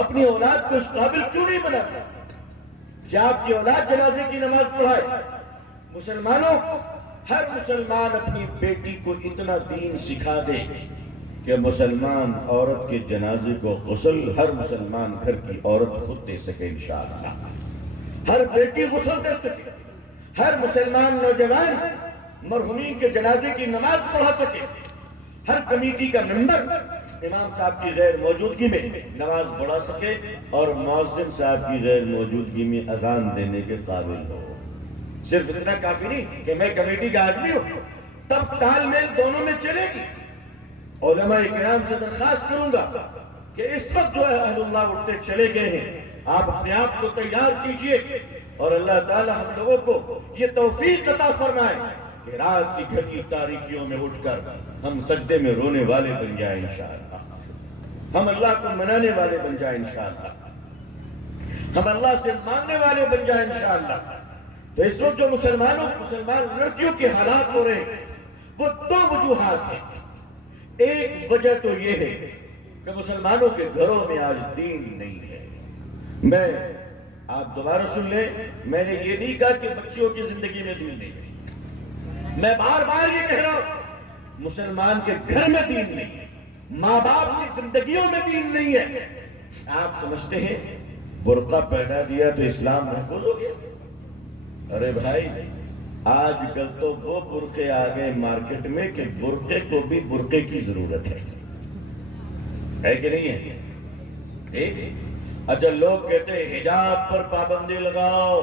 اپنی اولاد کو اس قابل کیوں نہیں بناتا کہ آپ کی اولاد جنازے کی نماز پڑھائے؟ مسلمانوں، ہر مسلمان اپنی بیٹی کو اتنا دین سکھا دے کہ مسلمان عورت کے جنازے کو غسل ہر مسلمان گھر کی عورت خود دے سکے انشاءاللہ، ہر بیٹی غسل دے سکے، ہر مسلمان نوجوان مرحومین کے جنازے کی نماز پڑھا سکے، ہر کمیٹی کا ممبر امام صاحب کی غیر موجودگی میں نماز پڑھا سکے اور مؤذن صاحب کی غیر موجودگی میں اذان دینے کے قابل ہو۔ صرف اتنا کافی نہیں کہ میں کمیٹی کا آدمی ہوں، تب تال میل دونوں میں چلے گی۔ علماء کرام سے درخواست کروں گا کہ اس وقت جو ہے اہل اللہ اٹھتے چلے گئے ہیں، آپ اپنے آپ کو تیار کیجئے اور اللہ تعالی ہم لوگوں کو یہ توفیق عطا فرمائے کہ رات کی گھر کی تاریکیوں میں اٹھ کر ہم سجدے میں رونے والے بن جائیں انشاءاللہ، ہم اللہ کو منانے والے بن جائیں انشاءاللہ، ہم اللہ سے ماننے والے بن جائیں انشاءاللہ۔ تو اس وقت جو مسلمان لڑکیوں کے حالات ہو رہے ہیں وہ دو وجوہات ہیں۔ ایک وجہ تو یہ ہے کہ مسلمانوں کے گھروں میں آج دین نہیں ہے۔ میں آپ دوبارہ سن لیں، میں نے یہ نہیں کہا کہ بچیوں کی زندگی میں دین نہیں ہے، میں بار بار یہ کہہ رہا ہوں مسلمان کے گھر میں دین نہیں ہے، ماں باپ کی زندگیوں میں دین نہیں ہے۔ آپ سمجھتے ہیں برقع پہنا دیا تو اسلام محفوظ ہو گیا؟ ارے بھائی آج کل تو وہ برقعے آ گئے مارکیٹ میں کہ برقعے کو بھی برقعے کی ضرورت ہے کہ نہیں ہے؟ اچھا لوگ کہتے ہیں حجاب پر پابندی لگاؤ،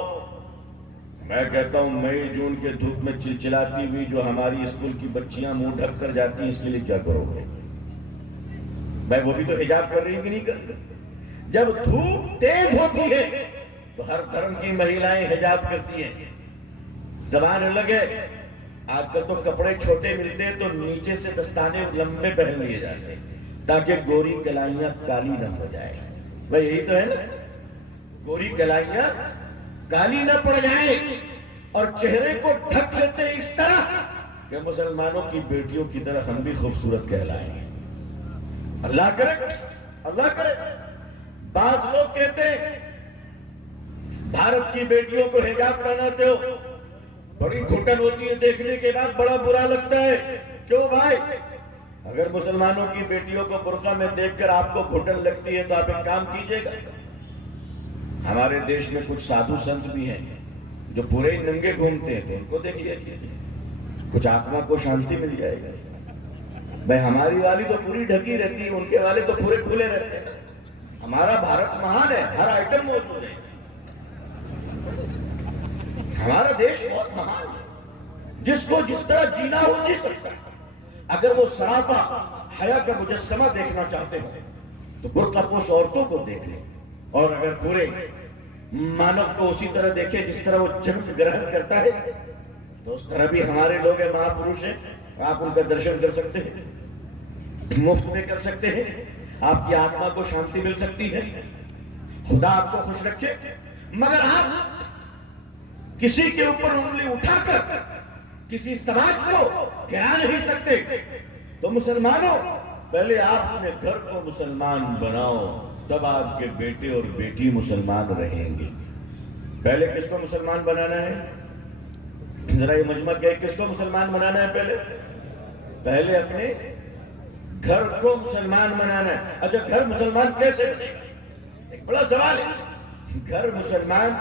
میں کہتا ہوں مئی جون کے دھوپ میں چلچلاتی ہوئی جو ہماری اسکول کی بچیاں منہ ڈھک کر جاتی ہیں اس کے لیے کیا کرو گے؟ بھائی وہ بھی تو حجاب کر رہی ہیں کہ نہیں کر رہی؟ جب دھوپ تیز ہوتی ہے تو ہر دھرم کی مہیلائیں حجاب کرتی ہیں۔ زبان الگ ہے، آج کل تو کپڑے چھوٹے ملتے ہیں تو نیچے سے دستانے لمبے پہن لیے جاتے ہیں تاکہ گوری کلائیاں کالی نہ ہو جائے۔ بھئی یہی تو ہے نا، گوری کلائیاں کالی نہ پڑ جائیں اور چہرے کو ڈھک لیتے اس طرح کہ مسلمانوں کی بیٹیوں کی طرح ہم بھی خوبصورت کہلائیں۔ اللہ کرے، اللہ کرے۔ بعض لوگ کہتے ہیں بھارت کی بیٹیوں کو حجاب پہناتے ہو، بڑی گھٹن ہوتی ہے، دیکھنے کے بعد بڑا برا لگتا ہے۔ کیوں بھائی؟ اگر مسلمانوں کی بیٹیوں کو برقع میں دیکھ کر آپ کو گھٹن لگتی ہے تو آپ ایک کام کیجئے گا، ہمارے دیش میں کچھ سادھو سنت بھی ہیں جو پورے ننگے گھومتے ہیں تو ان کو دیکھ لیا کیجئے، کچھ آتما کو شانتی مل جائے گا۔ بھائی ہماری والی تو پوری ڈھکی رہتی ہے، ان کے والے تو پورے کھلے رہتے ہیں۔ ہمارا بھارت مہان ہے، ہر آئٹم موجود ہے، ہمارا دیش بہت مہان ہے، جس کو جس طرح جینا ہو جی سکتا ہے۔ اگر وہ سراپا حیا کا مجسمہ دیکھنا چاہتے ہو تو برقع پوش عورتوں کو دیکھ لیں، اور اگر پورے مانو کو اسی طرح دیکھیں جس طرح وہ جنم گرہن کرتا ہے تو اس طرح بھی ہمارے لوگ ہیں، مہا پروش ہیں، آپ ان کا درشن کر سکتے ہیں، مفت میں کر سکتے ہیں، آپ کی آتما کو شانتی مل سکتی ہے، خدا آپ کو خوش رکھے۔ مگر آپ کسی کے اوپر انگلی اٹھا کر کسی سماج کو گرا نہیں سکتے۔ تو مسلمانوں پہلے آپ اپنے گھر کو مسلمان بناؤ، تب آپ کے بیٹے اور بیٹی مسلمان رہیں گے۔ پہلے کس کو مسلمان بنانا ہے؟ ذرا یہ مجمع کہ کس کو مسلمان بنانا ہے؟ پہلے اپنے گھر کو مسلمان بنانا ہے۔ اچھا گھر مسلمان کیسے بنے گا؟ ایک بڑا سوال ہے، گھر مسلمان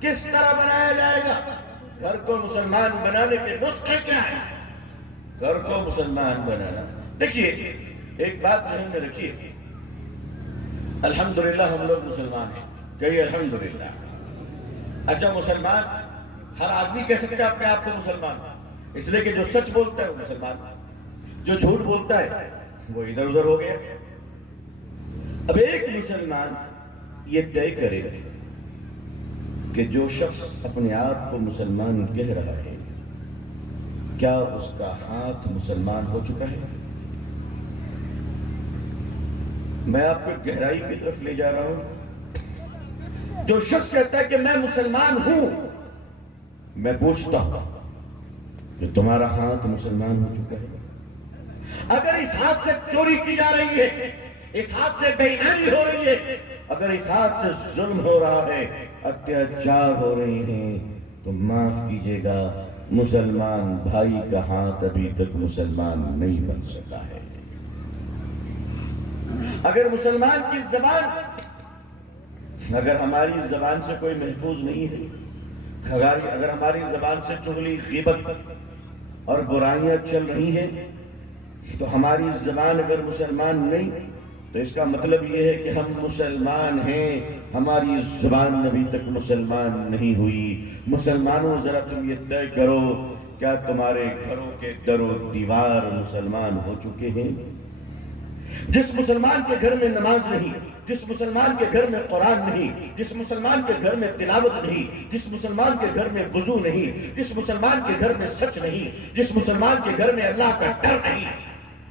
کس طرح بنایا جائے گا؟ گھر کو مسلمان بنانے کے نسخے کیا ہیں؟ گھر کو مسلمان بنانا، دیکھیے ایک بات ذہن میں رکھیے، الحمدللہ ہم لوگ مسلمان ہیں، کہیے الحمدللہ۔ اچھا مسلمان ہر آدمی کہہ سکتا ہے اپنے آپ کو مسلمان، اس لیے کہ جو سچ بولتا ہے وہ مسلمان، جو جھوٹ بولتا ہے وہ ادھر ادھر ہو گیا۔ اب ایک مسلمان یہ طے کرے کہ جو شخص اپنے آپ کو مسلمان کہہ رہا ہے کیا اس کا ہاتھ مسلمان ہو چکا ہے؟ میں آپ کو گہرائی کی طرف لے جا رہا ہوں۔ جو شخص کہتا ہے کہ میں مسلمان ہوں، میں پوچھتا ہوں کہ تمہارا ہاتھ مسلمان ہو چکا ہے؟ اگر اس ہاتھ سے چوری کی جا رہی ہے، اس ہاتھ سے بے ایمانی ہو رہی ہے، اگر اس ہاتھ سے ظلم ہو رہا ہے، اتیاچار ہو رہے ہیں، تو معاف کیجیے گا، مسلمان بھائی کا ہاتھ ابھی تک مسلمان نہیں بن سکا ہے۔ اگر مسلمان کی زبان، اگر ہماری زبان سے کوئی محفوظ نہیں ہے، اگر ہماری زبان سے چغلی، غیبت اور برائیاں چل رہی ہیں، تو ہماری زبان اگر مسلمان نہیں تو اس کا مطلب یہ ہے کہ ہم مسلمان ہیں، ہماری زبان ابھی تک مسلمان نہیں ہوئی۔ مسلمانوں ذرا تم یہ طے کرو، کیا تمہارے گھروں کے در و دیوار مسلمان ہو چکے ہیں؟ جس مسلمان کے گھر میں نماز نہیں، جس مسلمان کے گھر میں قرآن نہیں، جس مسلمان کے گھر میں تلاوت نہیں، جس مسلمان کے گھر میں وضو نہیں، جس مسلمان کے گھر میں سچ نہیں، جس مسلمان کے گھر میں اللہ کا ڈر نہیں،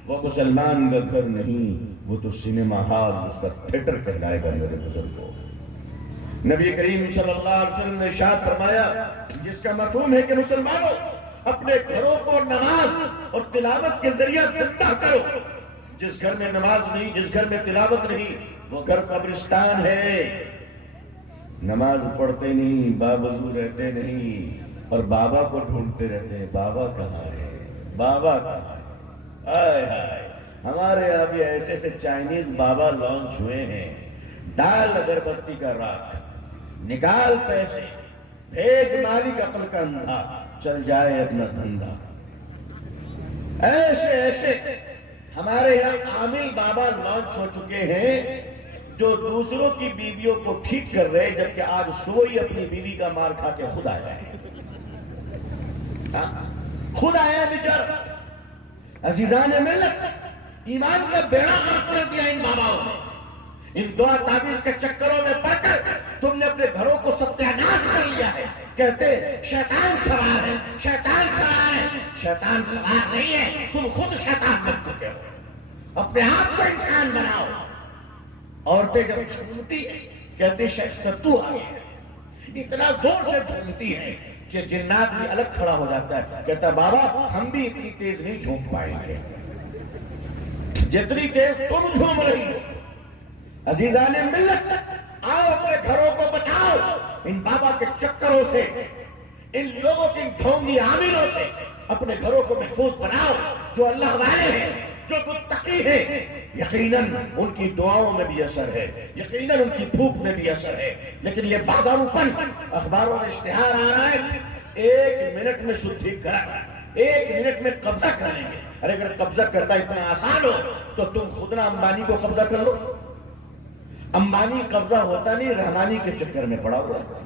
وہ مسلمان کا گھر نہیں، وہ تو سینما ہال، اس کا تھیٹر کہلائے گا میرے بزرگوں۔ نبی کریم صلی اللہ علیہ وسلم نے ارشاد فرمایا، جس کا مفہوم ہے کہ مسلمانوں اپنے گھروں کو نماز اور تلاوت کے ذریعہ زندہ کرو۔ جس گھر میں نماز نہیں، جس گھر میں تلاوت نہیں، وہ گھر قبرستان ہے۔ نماز پڑھتے نہیں، باوضو رہتے نہیں، اور بابا کو ڈھونڈتے رہتے ہیں، بابا کہاں ہے، بابا کہاں ہے؟ آئے ہائے، ہمارے یہاں بھی ایسے سے چائنیز بابا لانچ ہوئے ہیں۔ ڈال اگربتی کا راکھ، نکال پیسے، بھیج مالک عقل کا اندھا، چل جائے اپنا دھندا۔ ایسے ایسے ہمارے یہاں عامل بابا لانچ ہو چکے ہیں جو دوسروں کی بیویوں کو ٹھیک کر رہے، جبکہ آج سوئی اپنی بیوی کا مار کھا کے خود آیا ہے، خود آیا بیچارہ۔ عزیزان ملت، ایمان کا بیڑا غرق کر دیا ان باباؤں نے۔ ان دعا تعویذ کے چکروں میں پڑ کر تم نے اپنے گھروں کو ستیاناش کر لیا ہے۔ کہتے شیطان سوار ہے، شیطان سوار ہے، شیطان سوار نہیں ہے، تم خود شیطان بن چکے ہو۔ اپنے آپ کو انسان بناؤ۔ عورتیں جب جھومتی ہیں کہتے شیخ ستو آ گیا، اتنا زور سے جھومتی ہے کہ جنات بھی الگ کھڑا ہو جاتا ہے، کہتا بابا ہم بھی اتنی تیز نہیں جھوم پائیں گے جتنی تیز تم جھوم رہی ہو۔ عزیزان ملت، آؤ اپنے گھروں کو بچاؤ ان بابا کے چکروں سے، ان لوگوں کی ڈھونگی عاملوں سے۔ اپنے گھروں کو محفوظ بناؤ۔ جو اللہ والے ہیں، جو متقی ہیں، یقیناً ان کی دعاؤں میں بھی اثر ہے، یقیناً ان کی پھوک میں بھی اثر ہے۔ لیکن یہ بازاروں پن، اخباروں میں اشتہار آ رہا ہے، 1 منٹ میں شدھی کرا، 1 منٹ میں قبضہ کر لیں گے۔ ارے اگر قبضہ کرنا اتنا آسان ہو تو تم خود نہ امبانی کو قبضہ کر لو۔ امبانی قبضہ ہوتا نہیں، رحمانی کے چکر میں پڑا ہوا ہے۔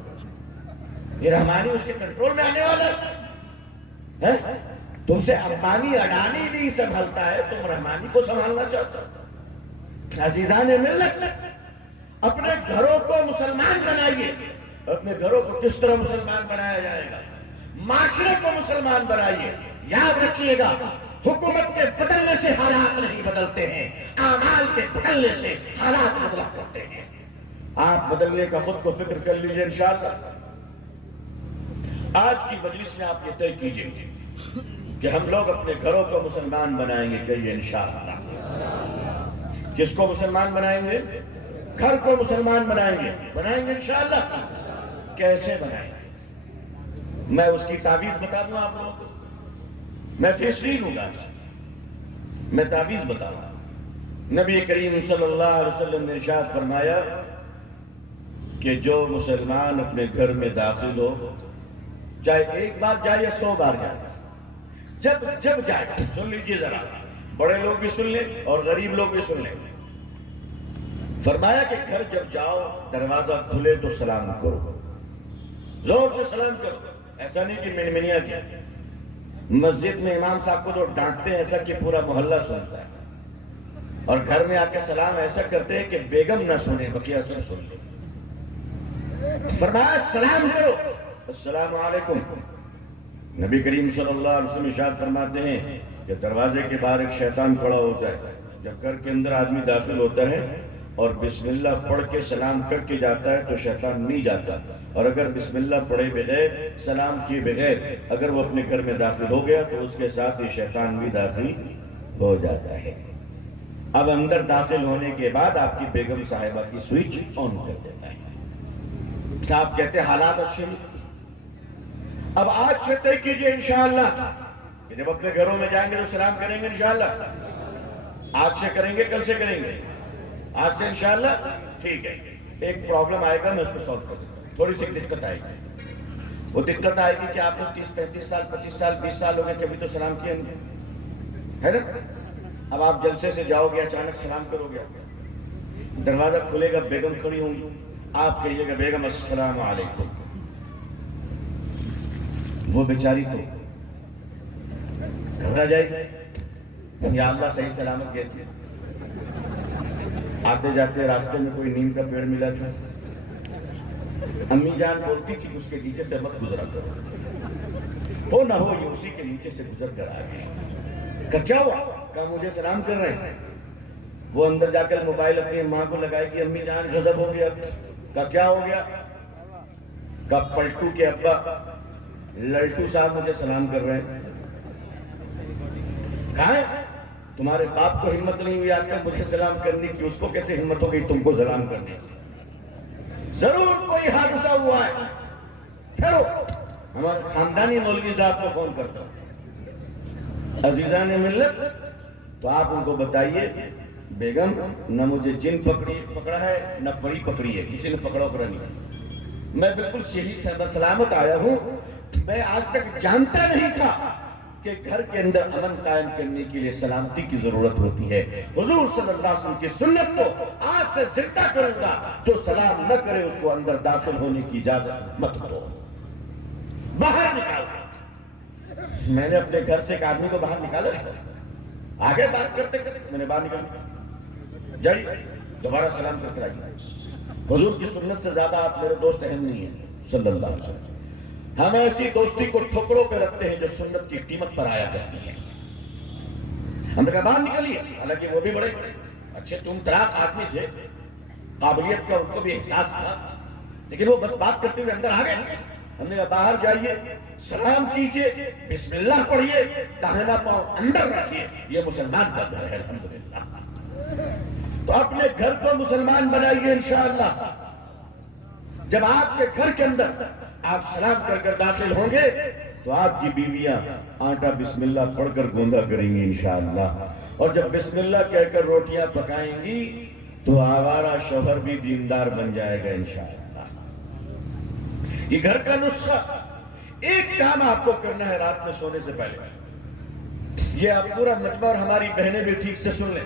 یہ رحمانی اس کے کنٹرول میں آنے والا ہے۔ تم سے امبانی اڈانی نہیں سنبھلتا ہے، تم رحمانی کو سنبھالنا چاہتا ہو۔ عزیزان ملت، اپنے گھروں کو مسلمان بنائیے۔ اپنے گھروں کو کس طرح مسلمان بنایا جائے گا؟ معاشرے کو مسلمان بنائیے۔ یاد رکھیے گا، حکومت کے بدلنے سے حالات نہیں بدلتے ہیں، اعمال کے بدلنے سے حالات بدلا کرتے ہیں۔ آپ بدلنے کا خود کو فکر کر لیجئے انشاءاللہ۔ آج کی مجلس میں آپ یہ طے کیجئے کہ ہم لوگ اپنے گھروں کو مسلمان بنائیں گے، کہیے انشاءاللہ۔ کس کو مسلمان بنائیں گے؟ گھر کو مسلمان بنائیں گے انشاءاللہ۔ کیسے بنائیں گے؟ میں اس کی تعویذ بتا دوں آپ لوگوں کو۔ میں فیصلی لوں گا، میں تعویذ بتاؤں گا۔ نبی کریم صلی اللہ علیہ وسلم نے ارشاد فرمایا کہ جو مسلمان اپنے گھر میں داخل ہو، چاہے 1 بار جائے یا 100 بار جائے، جب جائے، سن لیجیے ذرا، بڑے لوگ بھی سن لیں اور غریب لوگ بھی سن لیں۔ فرمایا کہ گھر جب جاؤ، دروازہ کھلے تو سلام کرو، زور سے سلام کرو۔ ایسا نہیں کہ منمنیا کیا۔ مسجد میں امام صاحب کو تو ڈانٹتے ہیں ایسا کہ پورا محلہ سنتا ہے، اور گھر میں آ کے سلام ایسا کرتے ہیں کہ بیگم نہ سنے، بقیہ سب سن لیں۔ فرمایا سلام کرو، السلام علیکم۔ نبی کریم صلی اللہ علیہ وسلم ارشاد فرماتے ہیں کہ دروازے کے باہر ایک شیطان کھڑا ہوتا ہے، جب گھر کے اندر آدمی داخل ہوتا ہے اور بسم اللہ پڑھ کے سلام کر کے جاتا ہے تو شیطان نہیں جاتا، اور اگر بسم اللہ پڑھے بغیر سلام کیے بغیر اگر وہ اپنے گھر میں داخل ہو گیا تو اس کے ساتھ یہ شیطان بھی داخل ہو جاتا ہے۔ اب اندر داخل ہونے کے بعد آپ کی بیگم صاحبہ کی سوئچ آن کر دیتا ہے۔ کیا آپ کہتے ہیں حالات اچھے ہیں؟ اب آج سے طے کیجئے انشاءاللہ کہ جب اپنے گھروں میں جائیں گے تو سلام کریں گے انشاءاللہ۔ آج سے کریں گے، کل سے کریں گے؟ آج سے انشاءاللہ؟ ٹھیک ہے۔ ایک پرابلم آئے گا، میں اس کو سالو کر دیتا ہوں۔ تھوڑی سی دقت آئے گی، وہ دقت آئے گی کہ آپ کو 30 35 سال 25 سال 20 سال ہو گئے کبھی تو سلام کیا نہیں ہے نا۔ اب آپ جلسے سے جاؤ گے، اچانک سلام کرو گے، دروازہ کھلے گا، بیگم کھڑی ہوں گی، آپ کہیے گا بیگم السلام علیکم، وہ بیچاری تو گھبرا جائے گی، یا اللہ صحیح سلامت کہتی ہے۔ آتے جاتے راستے میں کوئی نیم کا پیڑ ملا تھا، امی جان بولتی تھی اس کے نیچے سے مت گزرا کرو، ہو نہ ہو یہ اسی کے نیچے سے گزر کر آ گیا۔ کہ کیا ہوا؟ کہا مجھے سلام کر رہے ہیں۔ وہ اندر جا کر موبائل اپنی ماں کو لگائے کہ امی جان غضب ہو گیا۔ کہا کیا ہو گیا؟ کہا پلٹو کے ابا للٹو صاحب مجھے سلام کر رہے ہیں۔ کہا ہے تمہارے باپ کو ہمت نہیں ہوئی آج تک مجھے سلام کرنے کی، اس کو کیسے ہمت ہو گئی تم کو سلام کرنے کی؟ ضرور کوئی حادثہ ہوا ہے، چلو ہمارے خاندانی مولوی صاحب کو فون کرتا ہوں۔ عزیزان ملت، تو آپ ان کو بتائیے بیگم نہ مجھے جن پکڑا ہے نہ پری پکڑی ہے، کسی نے پکڑا نہیں ہے، میں بالکل صحیح سلامت آیا ہوں۔ میں آج تک جانتا نہیں تھا کہ گھر کے اندر امن قائم کرنے کے لیے سلامتی کی ضرورت ہوتی ہے۔ حضور صلی اللہ علیہ وسلم کی سنت کو آج سے زندہ کروں گا، جو سلام نہ کرے اس کو اندر داخل ہونے کی اجازت مت دو، باہر نکال۔ میں نے اپنے گھر سے ایک آدمی کو باہر نکالا، آگے بات کرتے کرتے میں نے باہر نکالا، جائیے دوبارہ سلام کر کے آئیے۔ حضور کی سنت سے زیادہ آپ میرے دوست اہم نہیں ہیں صلی اللہ علیہ وسلم۔ ہم ایسی دوستی کو ٹھوکروں پہ رکھتے ہیں جو سنت کی قیمت پر آیا کرتی ہے۔ ہم نے کہا باہر نکلیے، حالانکہ وہ بھی بڑے اچھے تم تراک آدمی تھے، قابلیت کا ان کو بھی احساس تھا، لیکن وہ بس بات کرتے ہوئے اندر آ گئے۔ ہم نے کہا باہر جائیے، سلام کیجئے، بسم اللہ پڑھیے، داہنا پاؤں اندر رکھیے، یہ مسلمان کا گھر ہے الحمدللہ۔ تو اپنے گھر کو مسلمان بنائیے انشاءاللہ۔ جب آپ کے گھر کے اندر آپ سلام کر کر داخل ہوں گے تو آپ کی بیویاں آٹا بسم اللہ پڑھ کر گوندا کریں گی انشاءاللہ، اور جب بسم اللہ کہہ کر روٹیاں پکائیں گی تو آوارہ شوہر بھی دیندار بن جائے گا انشاءاللہ۔ یہ گھر کا نسخہ، ایک کام آپ کو کرنا ہے رات میں سونے سے پہلے، یہ آپ پورا مجمع اور ہماری بہنیں بھی ٹھیک سے سن لیں،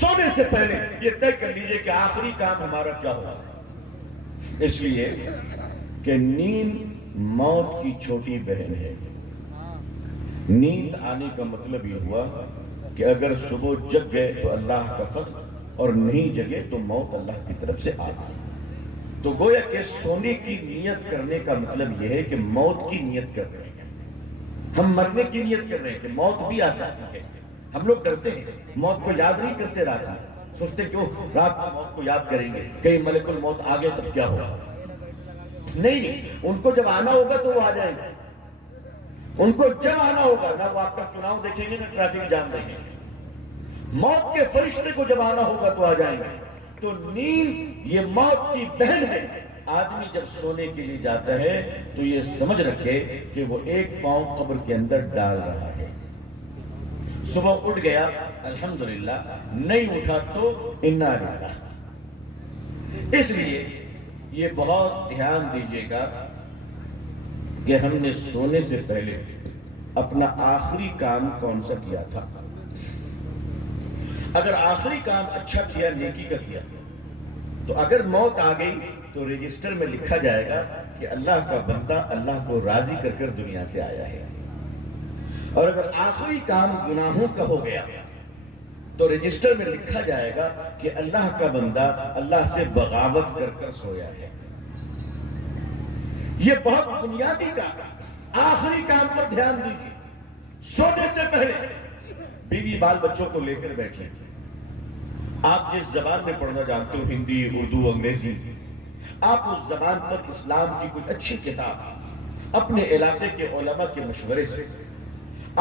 سونے سے پہلے یہ طے کر لیجئے کہ آخری کام ہمارا کیا ہوگا، اس لیے کہ نیند موت کی چھوٹی بہن ہے۔ نیند آنے کا مطلب یہ ہوا کہ اگر صبح جگ گئے تو اللہ کا فضل، اور نہیں جگے تو موت اللہ کی طرف سے آ گئی۔ تو گویا کہ سونے کی نیت کرنے کا مطلب یہ ہے کہ موت کی نیت کر رہے ہیں، ہم مرنے کی نیت کر رہے ہیں کہ موت بھی آ سکتی ہے۔ ہم لوگ ڈرتے ہیں، موت کو یاد نہیں کرتے، رات میں سوچتے کیوں رات کو موت کو یاد کریں گے، کہیں ملک الموت آگے تب کیا ہوگا۔ نہیں، ان کو جب آنا ہوگا تو وہ آ جائیں گے، ان کو جب آنا ہوگا، نہ وہ آپ کا چناؤ دیکھیں گے نہ ٹریفک جام دیکھیں گے، موت کے فرشتے کو جب آنا ہوگا تو آ جائیں گے۔ تو نیند یہ موت کی بہن ہے۔ آدمی جب سونے کے لیے جاتا ہے تو یہ سمجھ رکھے کہ وہ ایک پاؤں قبر کے اندر ڈال رہا ہے۔ صبح اٹھ گیا الحمدللہ، نہیں اٹھا تو انا للہ۔ اس لیے یہ بہت دھیان دیجیے گا کہ ہم نے سونے سے پہلے اپنا آخری کام کون سا کیا تھا۔ اگر آخری کام اچھا کیا، نیکی کا کیا، تو اگر موت آ گئی تو رجسٹر میں لکھا جائے گا کہ اللہ کا بندہ اللہ کو راضی کر کر دنیا سے آیا ہے۔ اور اگر آخری کام گناہوں کا ہو گیا تو رجسٹر میں لکھا جائے گا کہ اللہ کا بندہ اللہ سے بغاوت کر کر سویا ہے۔ یہ بہت بنیادی کام ہے. آخری کام پر دھیان دیجیے. سونے سے پہلے بیوی بال بچوں کو لے کر بیٹھیے. آپ جس زبان میں پڑھنا جانتے ہو، ہندی، اردو، انگریزی، آپ اس زبان پر اسلام کی کوئی اچھی کتاب اپنے علاقے کے علماء کے مشورے سے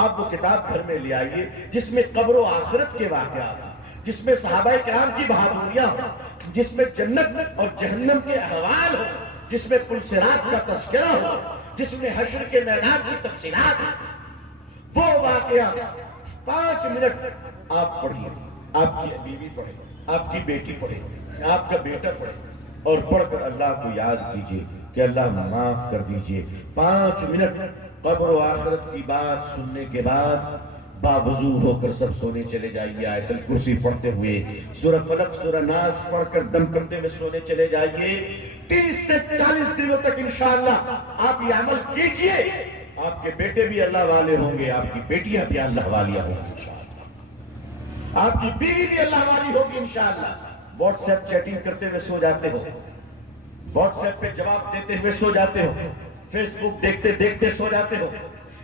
آپ وہ کتاب گھر میں لے آئیے، جس میں قبر و آخرت کے واقعات، جس میں صحابہ کرام کی بہادریاں ہوں، جس میں جنت اور جہنم کے احوال ہوں، جس میں پل صراط کا تذکرہ ہو، جس میں حشر کے میدان کی تفصیلات ہوں. وہ واقعات 5 منٹ آپ پڑھیے. آپ کی بیوی پڑھے، آپ کی بیٹی پڑھے، آپ کا بیٹا پڑھے، اور پڑھ کر اللہ کو یاد کیجئے کہ اللہ معاف کر دیجئے. 5 منٹ قبر و آخرت کی بات سننے کے بعد باوضو ہو کر سب سونے چلے جائیے. آیت الکرسی پڑھتے ہوئے، سورہ فلق، سورہ ناس پڑھ کر دم کرتے ہوئے سونے چلے جائیے. 30 سے 40 دنوں تک انشاءاللہ آپ یہ عمل کیجئے. آپ کے بیٹے بھی اللہ والے ہوں گے، آپ کی بیٹیاں بھی اللہ والیاں ہوں گی انشاءاللہ. آپ کی بیوی بھی اللہ والی ہوگی انشاءاللہ. واٹس ایپ چیٹنگ کرتے ہوئے سو جاتے ہو، واٹس ایپ پہ جواب دیتے ہوئے سو جاتے ہو، فیس بک دیکھتے دیکھتے سو جاتے ہو،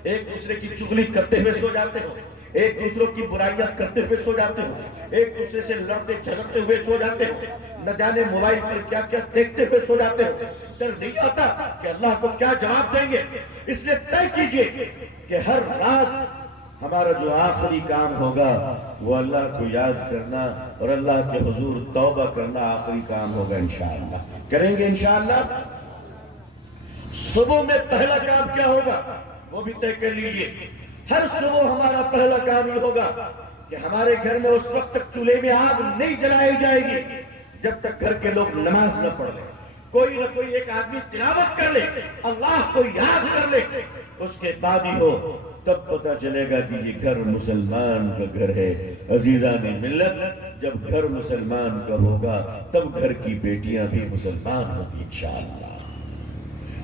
ایک دوسرے کی چغلی کرتے ہوئے سو جاتے ہو، ایک دوسروں کی برائیاں کرتے ہوئے سو جاتے ہو، ایک دوسرے سے لڑتے جھگڑتے ہوئے سو جاتے ہو، نہ جانے موبائل پر کیا کیا دیکھتے ہوئے سو جاتے ہو. ڈر نہیں آتا کہ اللہ کو کیا جواب دیں گے. اس لیے طے کیجئے کہ ہر رات ہمارا جو آخری کام ہوگا وہ اللہ کو یاد کرنا اور اللہ کے حضور توبہ کرنا آخری کام ہوگا انشاءاللہ. کریں گے انشاءاللہ. صبح میں پہلا کام کیا ہوگا وہ بھی طے کر لیجئے. ہر صبح ہمارا پہلا کام یہ ہوگا کہ ہمارے گھر میں اس وقت تک چولہے میں آگ نہیں جلائی جائے گی جب تک گھر کے لوگ نماز نہ پڑھ لیں. کوئی نہ کوئی ایک آدمی تلاوت کر لے، اللہ کو یاد کر لے، اس کے بعد ہی ہو. تب پتہ چلے گا کہ یہ گھر مسلمان کا گھر ہے. عزیزان ملت، جب گھر مسلمان کا ہوگا تب گھر کی بیٹیاں بھی مسلمان ہوگی انشاءاللہ.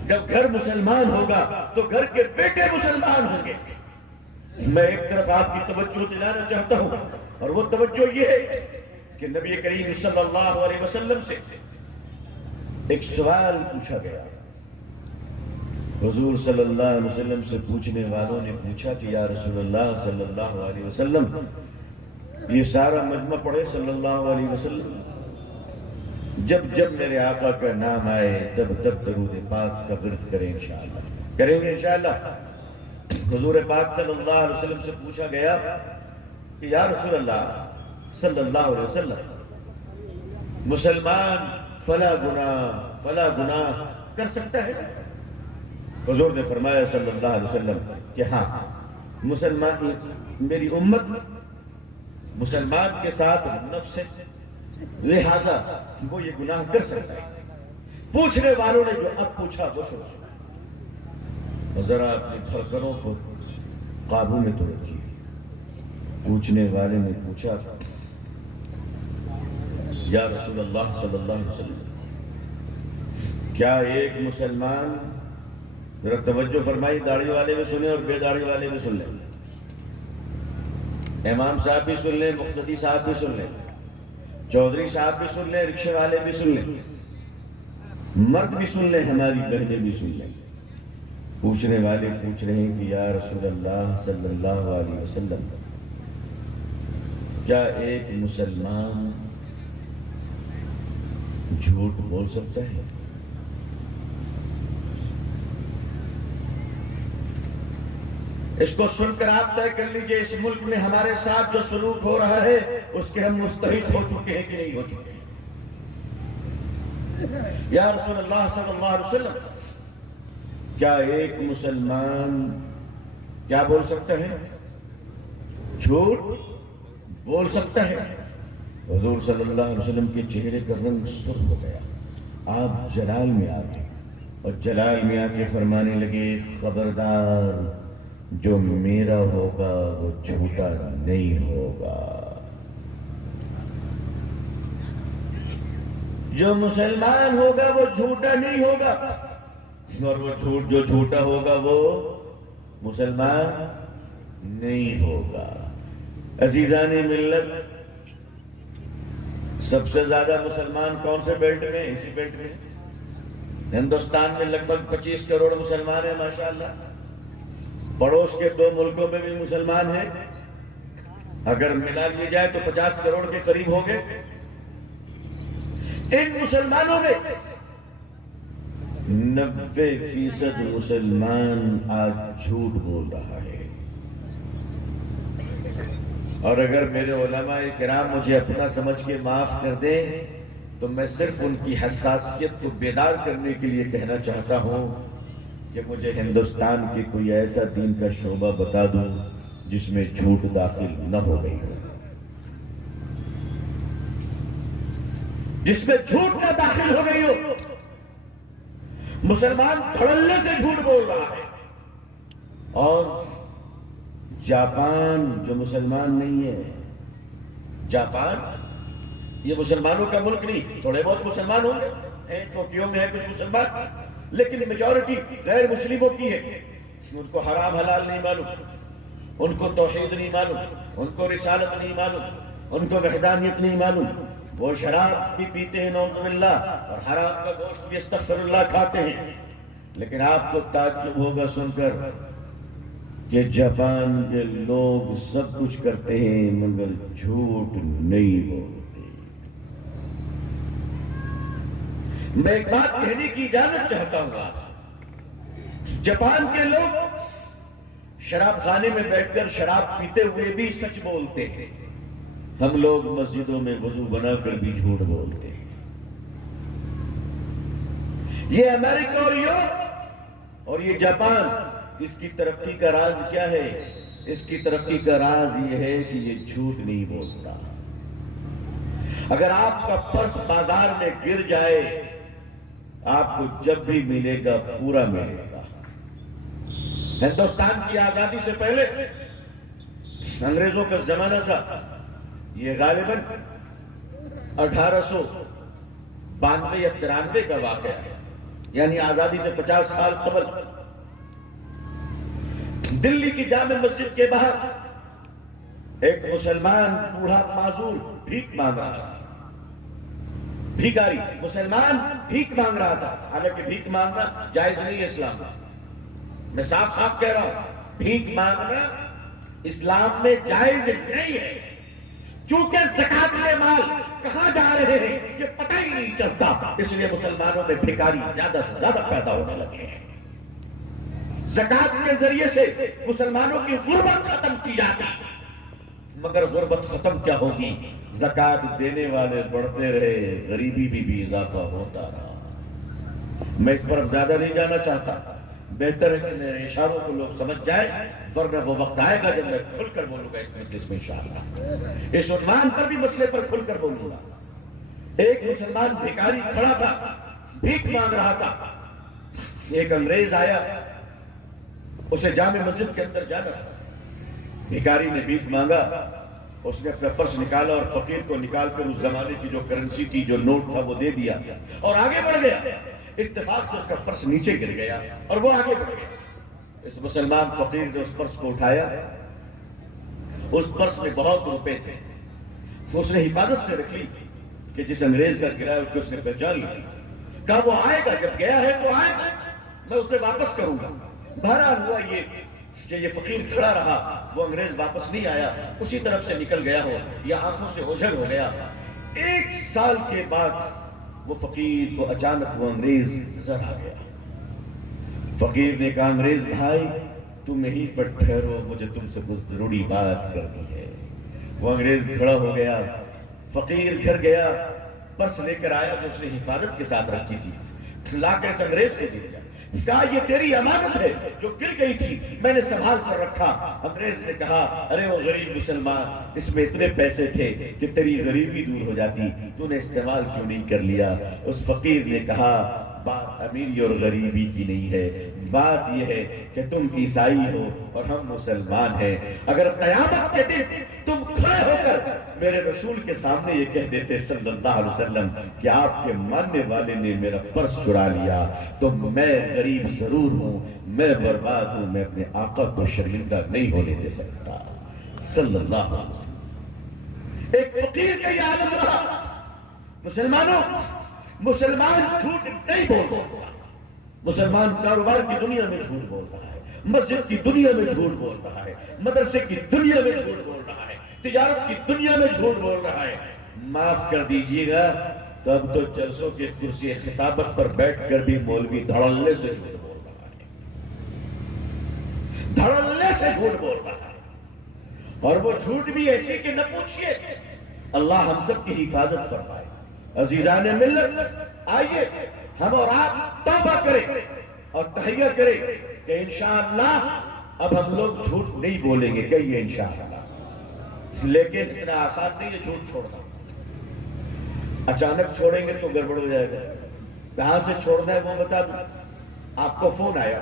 جب گھر مسلمان ہوگا تو گھر کے بیٹے مسلمان ہوں گے. میں ایک طرف آپ کی توجہ دلانا چاہتا ہوں، اور وہ توجہ یہ ہے کہ نبی کریم صلی اللہ علیہ وسلم سے ایک سوال پوچھا گیا. حضور صلی اللہ علیہ وسلم سے پوچھنے والوں نے پوچھا کہ یا رسول اللہ صلی اللہ علیہ وسلم، یہ سارا مجمع پڑھے صلی اللہ علیہ وسلم، جب جب میرے آقا کا نام آئے تب تب درود پاک کا ورد کریں انشاءاللہ. کریں گے انشاءاللہ. حضور پاک صلی اللہ علیہ وسلم سے پوچھا گیا کہ یا رسول اللہ صلی اللہ علیہ وسلم، مسلمان فلا گناہ کر سکتا ہے؟ حضور نے فرمایا صلی اللہ علیہ وسلم کہ ہاں، مسلمان، میری امت مسلمان کے ساتھ نفس ہے، لہذا وہ یہ گناہ کر سکتا ہے. پوچھنے والوں نے جو اب پوچھا وہ سنو، ذرا اپنی دھڑکنوں کو قابو میں تو رکھیے. پوچھنے والے نے پوچھا یا رسول اللہ صلی اللہ علیہ وسلم، کیا ایک مسلمان، ذرا توجہ فرمائی، داڑھی والے بھی سنیں اور بے داڑھی والے بھی سن لیں، امام صاحب بھی سن لیں، مقتدی صاحب بھی سن لیں، چودھری صاحب بھی سن لیں، رکشے والے بھی سن لیں، مرد بھی سن لیں، ہماری بہنیں بھی سن لیں. پوچھنے والے پوچھ رہے ہیں کہ یا رسول اللہ صلی اللہ علیہ وسلم، کیا ایک مسلمان جھوٹ بول سکتا ہے؟ اس کو سن کر آپ طے کر لیجئے اس ملک میں ہمارے ساتھ جو سلوک ہو رہا ہے اس کے ہم مستحق ہو چکے ہیں کہ نہیں ہو چکے. یا رسول اللہ صلی اللہ علیہ وسلم، کیا ایک مسلمان کیا بول سکتا ہے؟ جھوٹ بول سکتا ہے؟ حضور صلی اللہ علیہ وسلم کے چہرے کا رنگ سرخ ہو گیا. آپ جلال میں آ گئے اور جلال میں آ کے فرمانے لگے، خبردار، جو میرا ہوگا وہ جھوٹا نہیں ہوگا. جو مسلمان ہوگا وہ جھوٹا نہیں ہوگا، اور وہ جھوٹ جو جھوٹا ہوگا وہ مسلمان نہیں ہوگا. عزیزان ملت، سب سے زیادہ مسلمان کون سے بیلٹ میں؟ اسی بیلٹ میں. ہندوستان میں لگ بھگ 25 کروڑ مسلمان ہیں ماشاءاللہ. پڑوس کے 2 ملکوں میں بھی مسلمان ہیں. اگر ملا لیے جائے تو 50 کروڑ کے قریب ہوں گے. ان مسلمانوں میں 90% مسلمان آج جھوٹ بول رہا ہے. اور اگر میرے علماء کرام مجھے اپنا سمجھ کے معاف کر دیں تو میں صرف ان کی حساسیت کو بیدار کرنے کے لیے کہنا چاہتا ہوں کہ مجھے ہندوستان کے کوئی ایسا دین کا شعبہ بتا دو جس میں جھوٹ داخل نہ ہو گئی ہو، جس میں جھوٹ نہ داخل ہو گئی ہو. مسلمان دھڑلے سے جھوٹ بول رہا ہے. اور جاپان جو مسلمان نہیں ہے، جاپان یہ مسلمانوں کا ملک نہیں. تھوڑے بہت مسلمان ہوں گے، ٹوکیو میں ہے کچھ مسلمان، لیکن میجورٹی غیر مسلموں کی ہے. ان کو حرام حلال نہیں معلوم، ان کو توحید نہیں معلوم، ان کو رسالت نہیں معلوم، ان کو وحدانیت نہیں معلوم. وہ شراب بھی پیتے ہیں نعوذ باللہ، اور حرام کا گوشت بھی استغفر اللہ کھاتے ہیں. لیکن آپ کو تعجب ہوگا سن کر کہ جاپان کے لوگ سب کچھ کرتے ہیں مگر جھوٹ نہیں بولتے. میں ایک بات کہنے کی اجازت چاہتا ہوں آج. جاپان کے لوگ شراب خانے میں بیٹھ کر شراب پیتے ہوئے بھی سچ بولتے ہیں. ہم لوگ مسجدوں میں وضو بنا کر بھی جھوٹ بولتے ہیں. یہ امریکہ اور یورپ اور یہ جاپان، اس کی ترقی کا راز کیا ہے؟ اس کی ترقی کا راز یہ ہے کہ یہ جھوٹ نہیں بولتا. اگر آپ کا پرس بازار میں گر جائے آپ کو جب بھی ملے گا پورا ملے گا. ہندوستان کی آزادی سے پہلے انگریزوں کا زمانہ تھا. یہ غالباً 1892 یا 93 کا واقعہ ہے، یعنی آزادی سے 50 سال قبل. دلی کی جامع مسجد کے باہر ایک مسلمان بوڑھا معذور بھیک مانگ رہا تھا. بھیکاری مسلمان بھیک مانگ رہا تھا. حالانکہ بھیک مانگنا جائز نہیں ہے اسلام میں. میں صاف صاف کہہ رہا ہوں، بھیک مانگنا اسلام میں جائز نہیں ہے. چونکہ زکات کے مال کہاں جا رہے ہیں یہ پتہ ہی نہیں چلتا، اس لیے مسلمانوں میں بھکاری زیادہ سے زیادہ پیدا ہونے لگے ہیں. زکات کے ذریعے سے مسلمانوں کی غربت ختم کی جاتی، مگر غربت ختم کیا ہوگی؟ زکات دینے والے بڑھتے رہے، غریبی بھی اضافہ ہوتا رہا. میں اس پر اب زیادہ نہیں جانا چاہتا. بہتر ہے کہ میرے اشاروں کو لوگ سمجھ جائیں، ورنہ وہ وقت آئے گا جب میں کھل کر بولوں گا اس مجلس میں انشاءاللہ. اس عنوان پر بھی مسئلے پر کھل کر بولوں گا. ایک مسلمان بھکاری کھڑا تھا، بھیک مانگ رہا تھا. ایک انگریز آیا، اسے جامع مسجد کے اندر جانا تھا. بھکاری نے بھیک مانگا، اس نے اپنا پرس نکالا اور فقیر کو نکال کر اس زمانے کی جو کرنسی تھی، جو نوٹ تھا، وہ دے دیا اور آگے بڑھ گیا. اتفاق سے اس کا پرس نیچے گر گیا اور وہ آگے بڑھ گیا. اس مسلمان فقیر نے اس پرس کو اٹھایا. اس پرس میں بہت روپے تھے. اس نے حفاظت سے رکھ لی کہ جس انگریز کا گرا ہے اس کو اس نے پہچان لیا. کہا وہ آئے گا، جب گیا ہے تو آئے گا، میں اسے واپس کروں گا. بہرحال ہوا یہ کہ یہ فقیر کھڑا رہا، وہ انگریز واپس نہیں آیا. اسی طرف سے نکل گیا ہو یا آنکھوں سے اوجھل ہو گیا. 1 سال کے بعد وہ فقیر کو اچانک وہ انگریز نظر آ گیا. فقیر نے کہا انگریز بھائی تم یہیں پر ٹھہرو، مجھے تم سے کچھ ضروری بات کرنی ہے. وہ انگریز کھڑا ہو گیا. فقیر گھر گیا، پرس لے کر آیا جو اس نے حفاظت کے ساتھ رکھی تھی، لا کے اس انگریز کو دے دیا. کہا یہ تیری امانت ہے جو گر گئی تھی، میں نے سنبھال کر رکھا. انگریز نے کہا ارے وہ غریب مسلمان، اس میں اتنے پیسے تھے کہ تیری غریبی دور ہو جاتی، تو نے استعمال کیوں نہیں کر لیا؟ اس فقیر نے کہا بات امیری اور غریبی کی نہیں ہے، بات یہ ہے کہ تم عیسائی ہو اور ہم مسلمان ہیں. اگر قیامت کے دن تم کھڑے ہو کر میرے رسول کے سامنے یہ کہہ دیتے صلی اللہ علیہ وسلم کہ آپ کے ماننے والے نے میرا پرس چرا لیا، تو میں غریب ضرور ہوں، میں برباد ہوں، میں اپنے آقا کو شرمندہ نہیں ہونے دے سکتا صلی اللہ علیہ وسلم. ایک فقیر کا یہ عالم رہا. مسلمانوں، مسلمان جھوٹ نہیں بول سکتا. مسلمان کاروبار کی دنیا میں جھوٹ بول رہا ہے، مسجد کی دنیا میں جھوٹ بول رہا ہے، مدرسے کی دنیا میں جھوٹ بول رہا ہے، تجارت کی دنیا میں جھوٹ بول رہا ہے۔ معاف کر دیجئے گا، تو اب تو جلسوں کے کرسی خطابت پر بیٹھ کر بھی مولوی دھڑلے سے جھوٹ بول رہا ہے، دھڑلے سے جھوٹ بول رہا ہے، اور وہ جھوٹ بھی ایسی کہ نہ پوچھئے۔ اللہ ہم سب کی حفاظت فرمائے۔ عزیزان ملت، آئیے ہم اور آپ توبہ کریں اور تہیہ کریں کہ انشاءاللہ اب ہم لوگ جھوٹ نہیں بولیں گے، کہیے انشاءاللہ۔ لیکن اتنا آسان نہیں ہے جھوٹ چھوڑنا، اچانک چھوڑیں گے تو گڑبڑ ہو جائے گا۔ کہاں سے چھوڑنا ہے وہ بتا دوں۔ آپ کو فون آیا،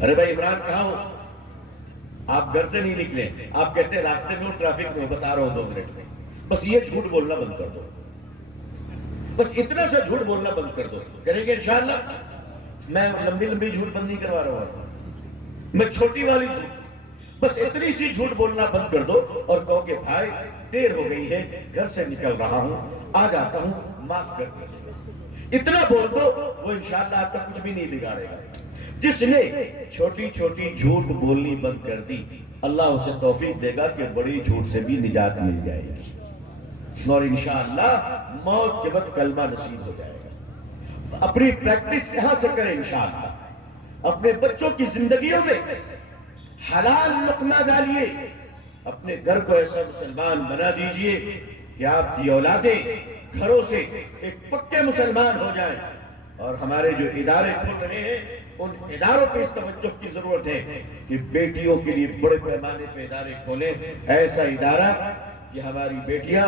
ارے بھائی عمران کہاں ہو؟ آپ گھر سے نہیں نکلے، آپ کہتے ہیں راستے میں ٹریفک میں ہو، بس آ رہا ہوں 2 منٹ میں۔ بس یہ جھوٹ بولنا بند کر دو، بس اتنا سا جھوٹ بولنا بند کر دو۔ کریں گے انشاءاللہ؟ میں لمبی لمبی جھوٹ بند نہیں کروا رہا ہوں، میں چھوٹی والی جھوٹ، بس اتنی سی جھوٹ بولنا بند کر دو اور کہو کہ بھائی دیر ہو گئی ہے، گھر سے نکل رہا ہوں، آ جاتا ہوں، معاف کر دیجیے۔ اتنا بول دو، وہ انشاءاللہ آپ کا کچھ بھی نہیں بگاڑے گا۔ جس نے چھوٹی چھوٹی جھوٹ بولنی بند کر دی، اللہ اسے توفیق دے گا کہ بڑی جھوٹ سے بھی نجات مل جائے گی، اور انشاءاللہ موت کے وقت کلمہ نصیب ہو جائے گا۔ اپنی پریکٹس یہاں سے کریں انشاءاللہ۔ اپنے بچوں کی زندگیوں میں حلال لقمہ ڈالیے، اپنے گھر کو ایسا مسلمان بنا دیجئے کہ آپ کی اولادیں گھروں سے ایک پکے مسلمان ہو جائیں۔ اور ہمارے جو ادارے کھل رہے ہیں، ان اداروں پہ اس توجہ کی ضرورت ہے کہ بیٹیوں کے لیے بڑے پیمانے پہ ادارے کھولیں۔ ایسا ادارہ کہ ہماری بیٹیاں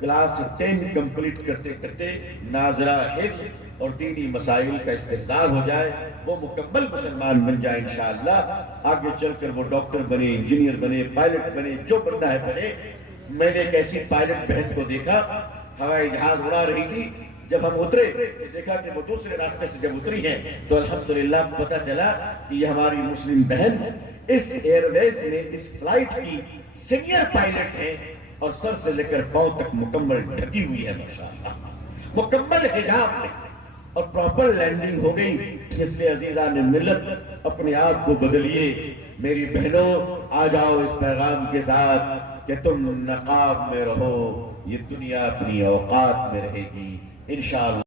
کلاس 10 کمپلیٹ کرتے کرتے ناظرہ حفظ اور دینی مسائل کا استحصال ہو جائے، وہ مکمل مسلمان بن جائے انشاءاللہ۔ آگے چل کر وہ ڈاکٹر بنے، انجینئر بنے، پائلٹ بنے، جو بننا ہے بنے۔ میں نے ایک ایسی پائلٹ بہن کو دیکھا، ہوائی جہاز اڑا رہی تھی، جب ہم اترے دیکھا کہ وہ دوسرے راستے سے جب اتری ہے تو الحمدللہ پتہ چلا کہ یہ ہماری مسلم بہن اس ایئر ویز میں اس فلائٹ کی سینئر پائلٹ ہے، اور سر سے لے کر پاؤں تک مکمل ڈھکی ہوئی ہے ماشاءاللہ، مکمل حجاب میں، اور پراپر لینڈنگ ہو گئی۔ اس لیے عزیزان ملت اپنے آپ کو بدلیے۔ میری بہنوں آ جاؤ اس پیغام کے ساتھ کہ تم نقاب میں رہو، یہ دنیا اپنی اوقات میں رہے گی انشاءاللہ۔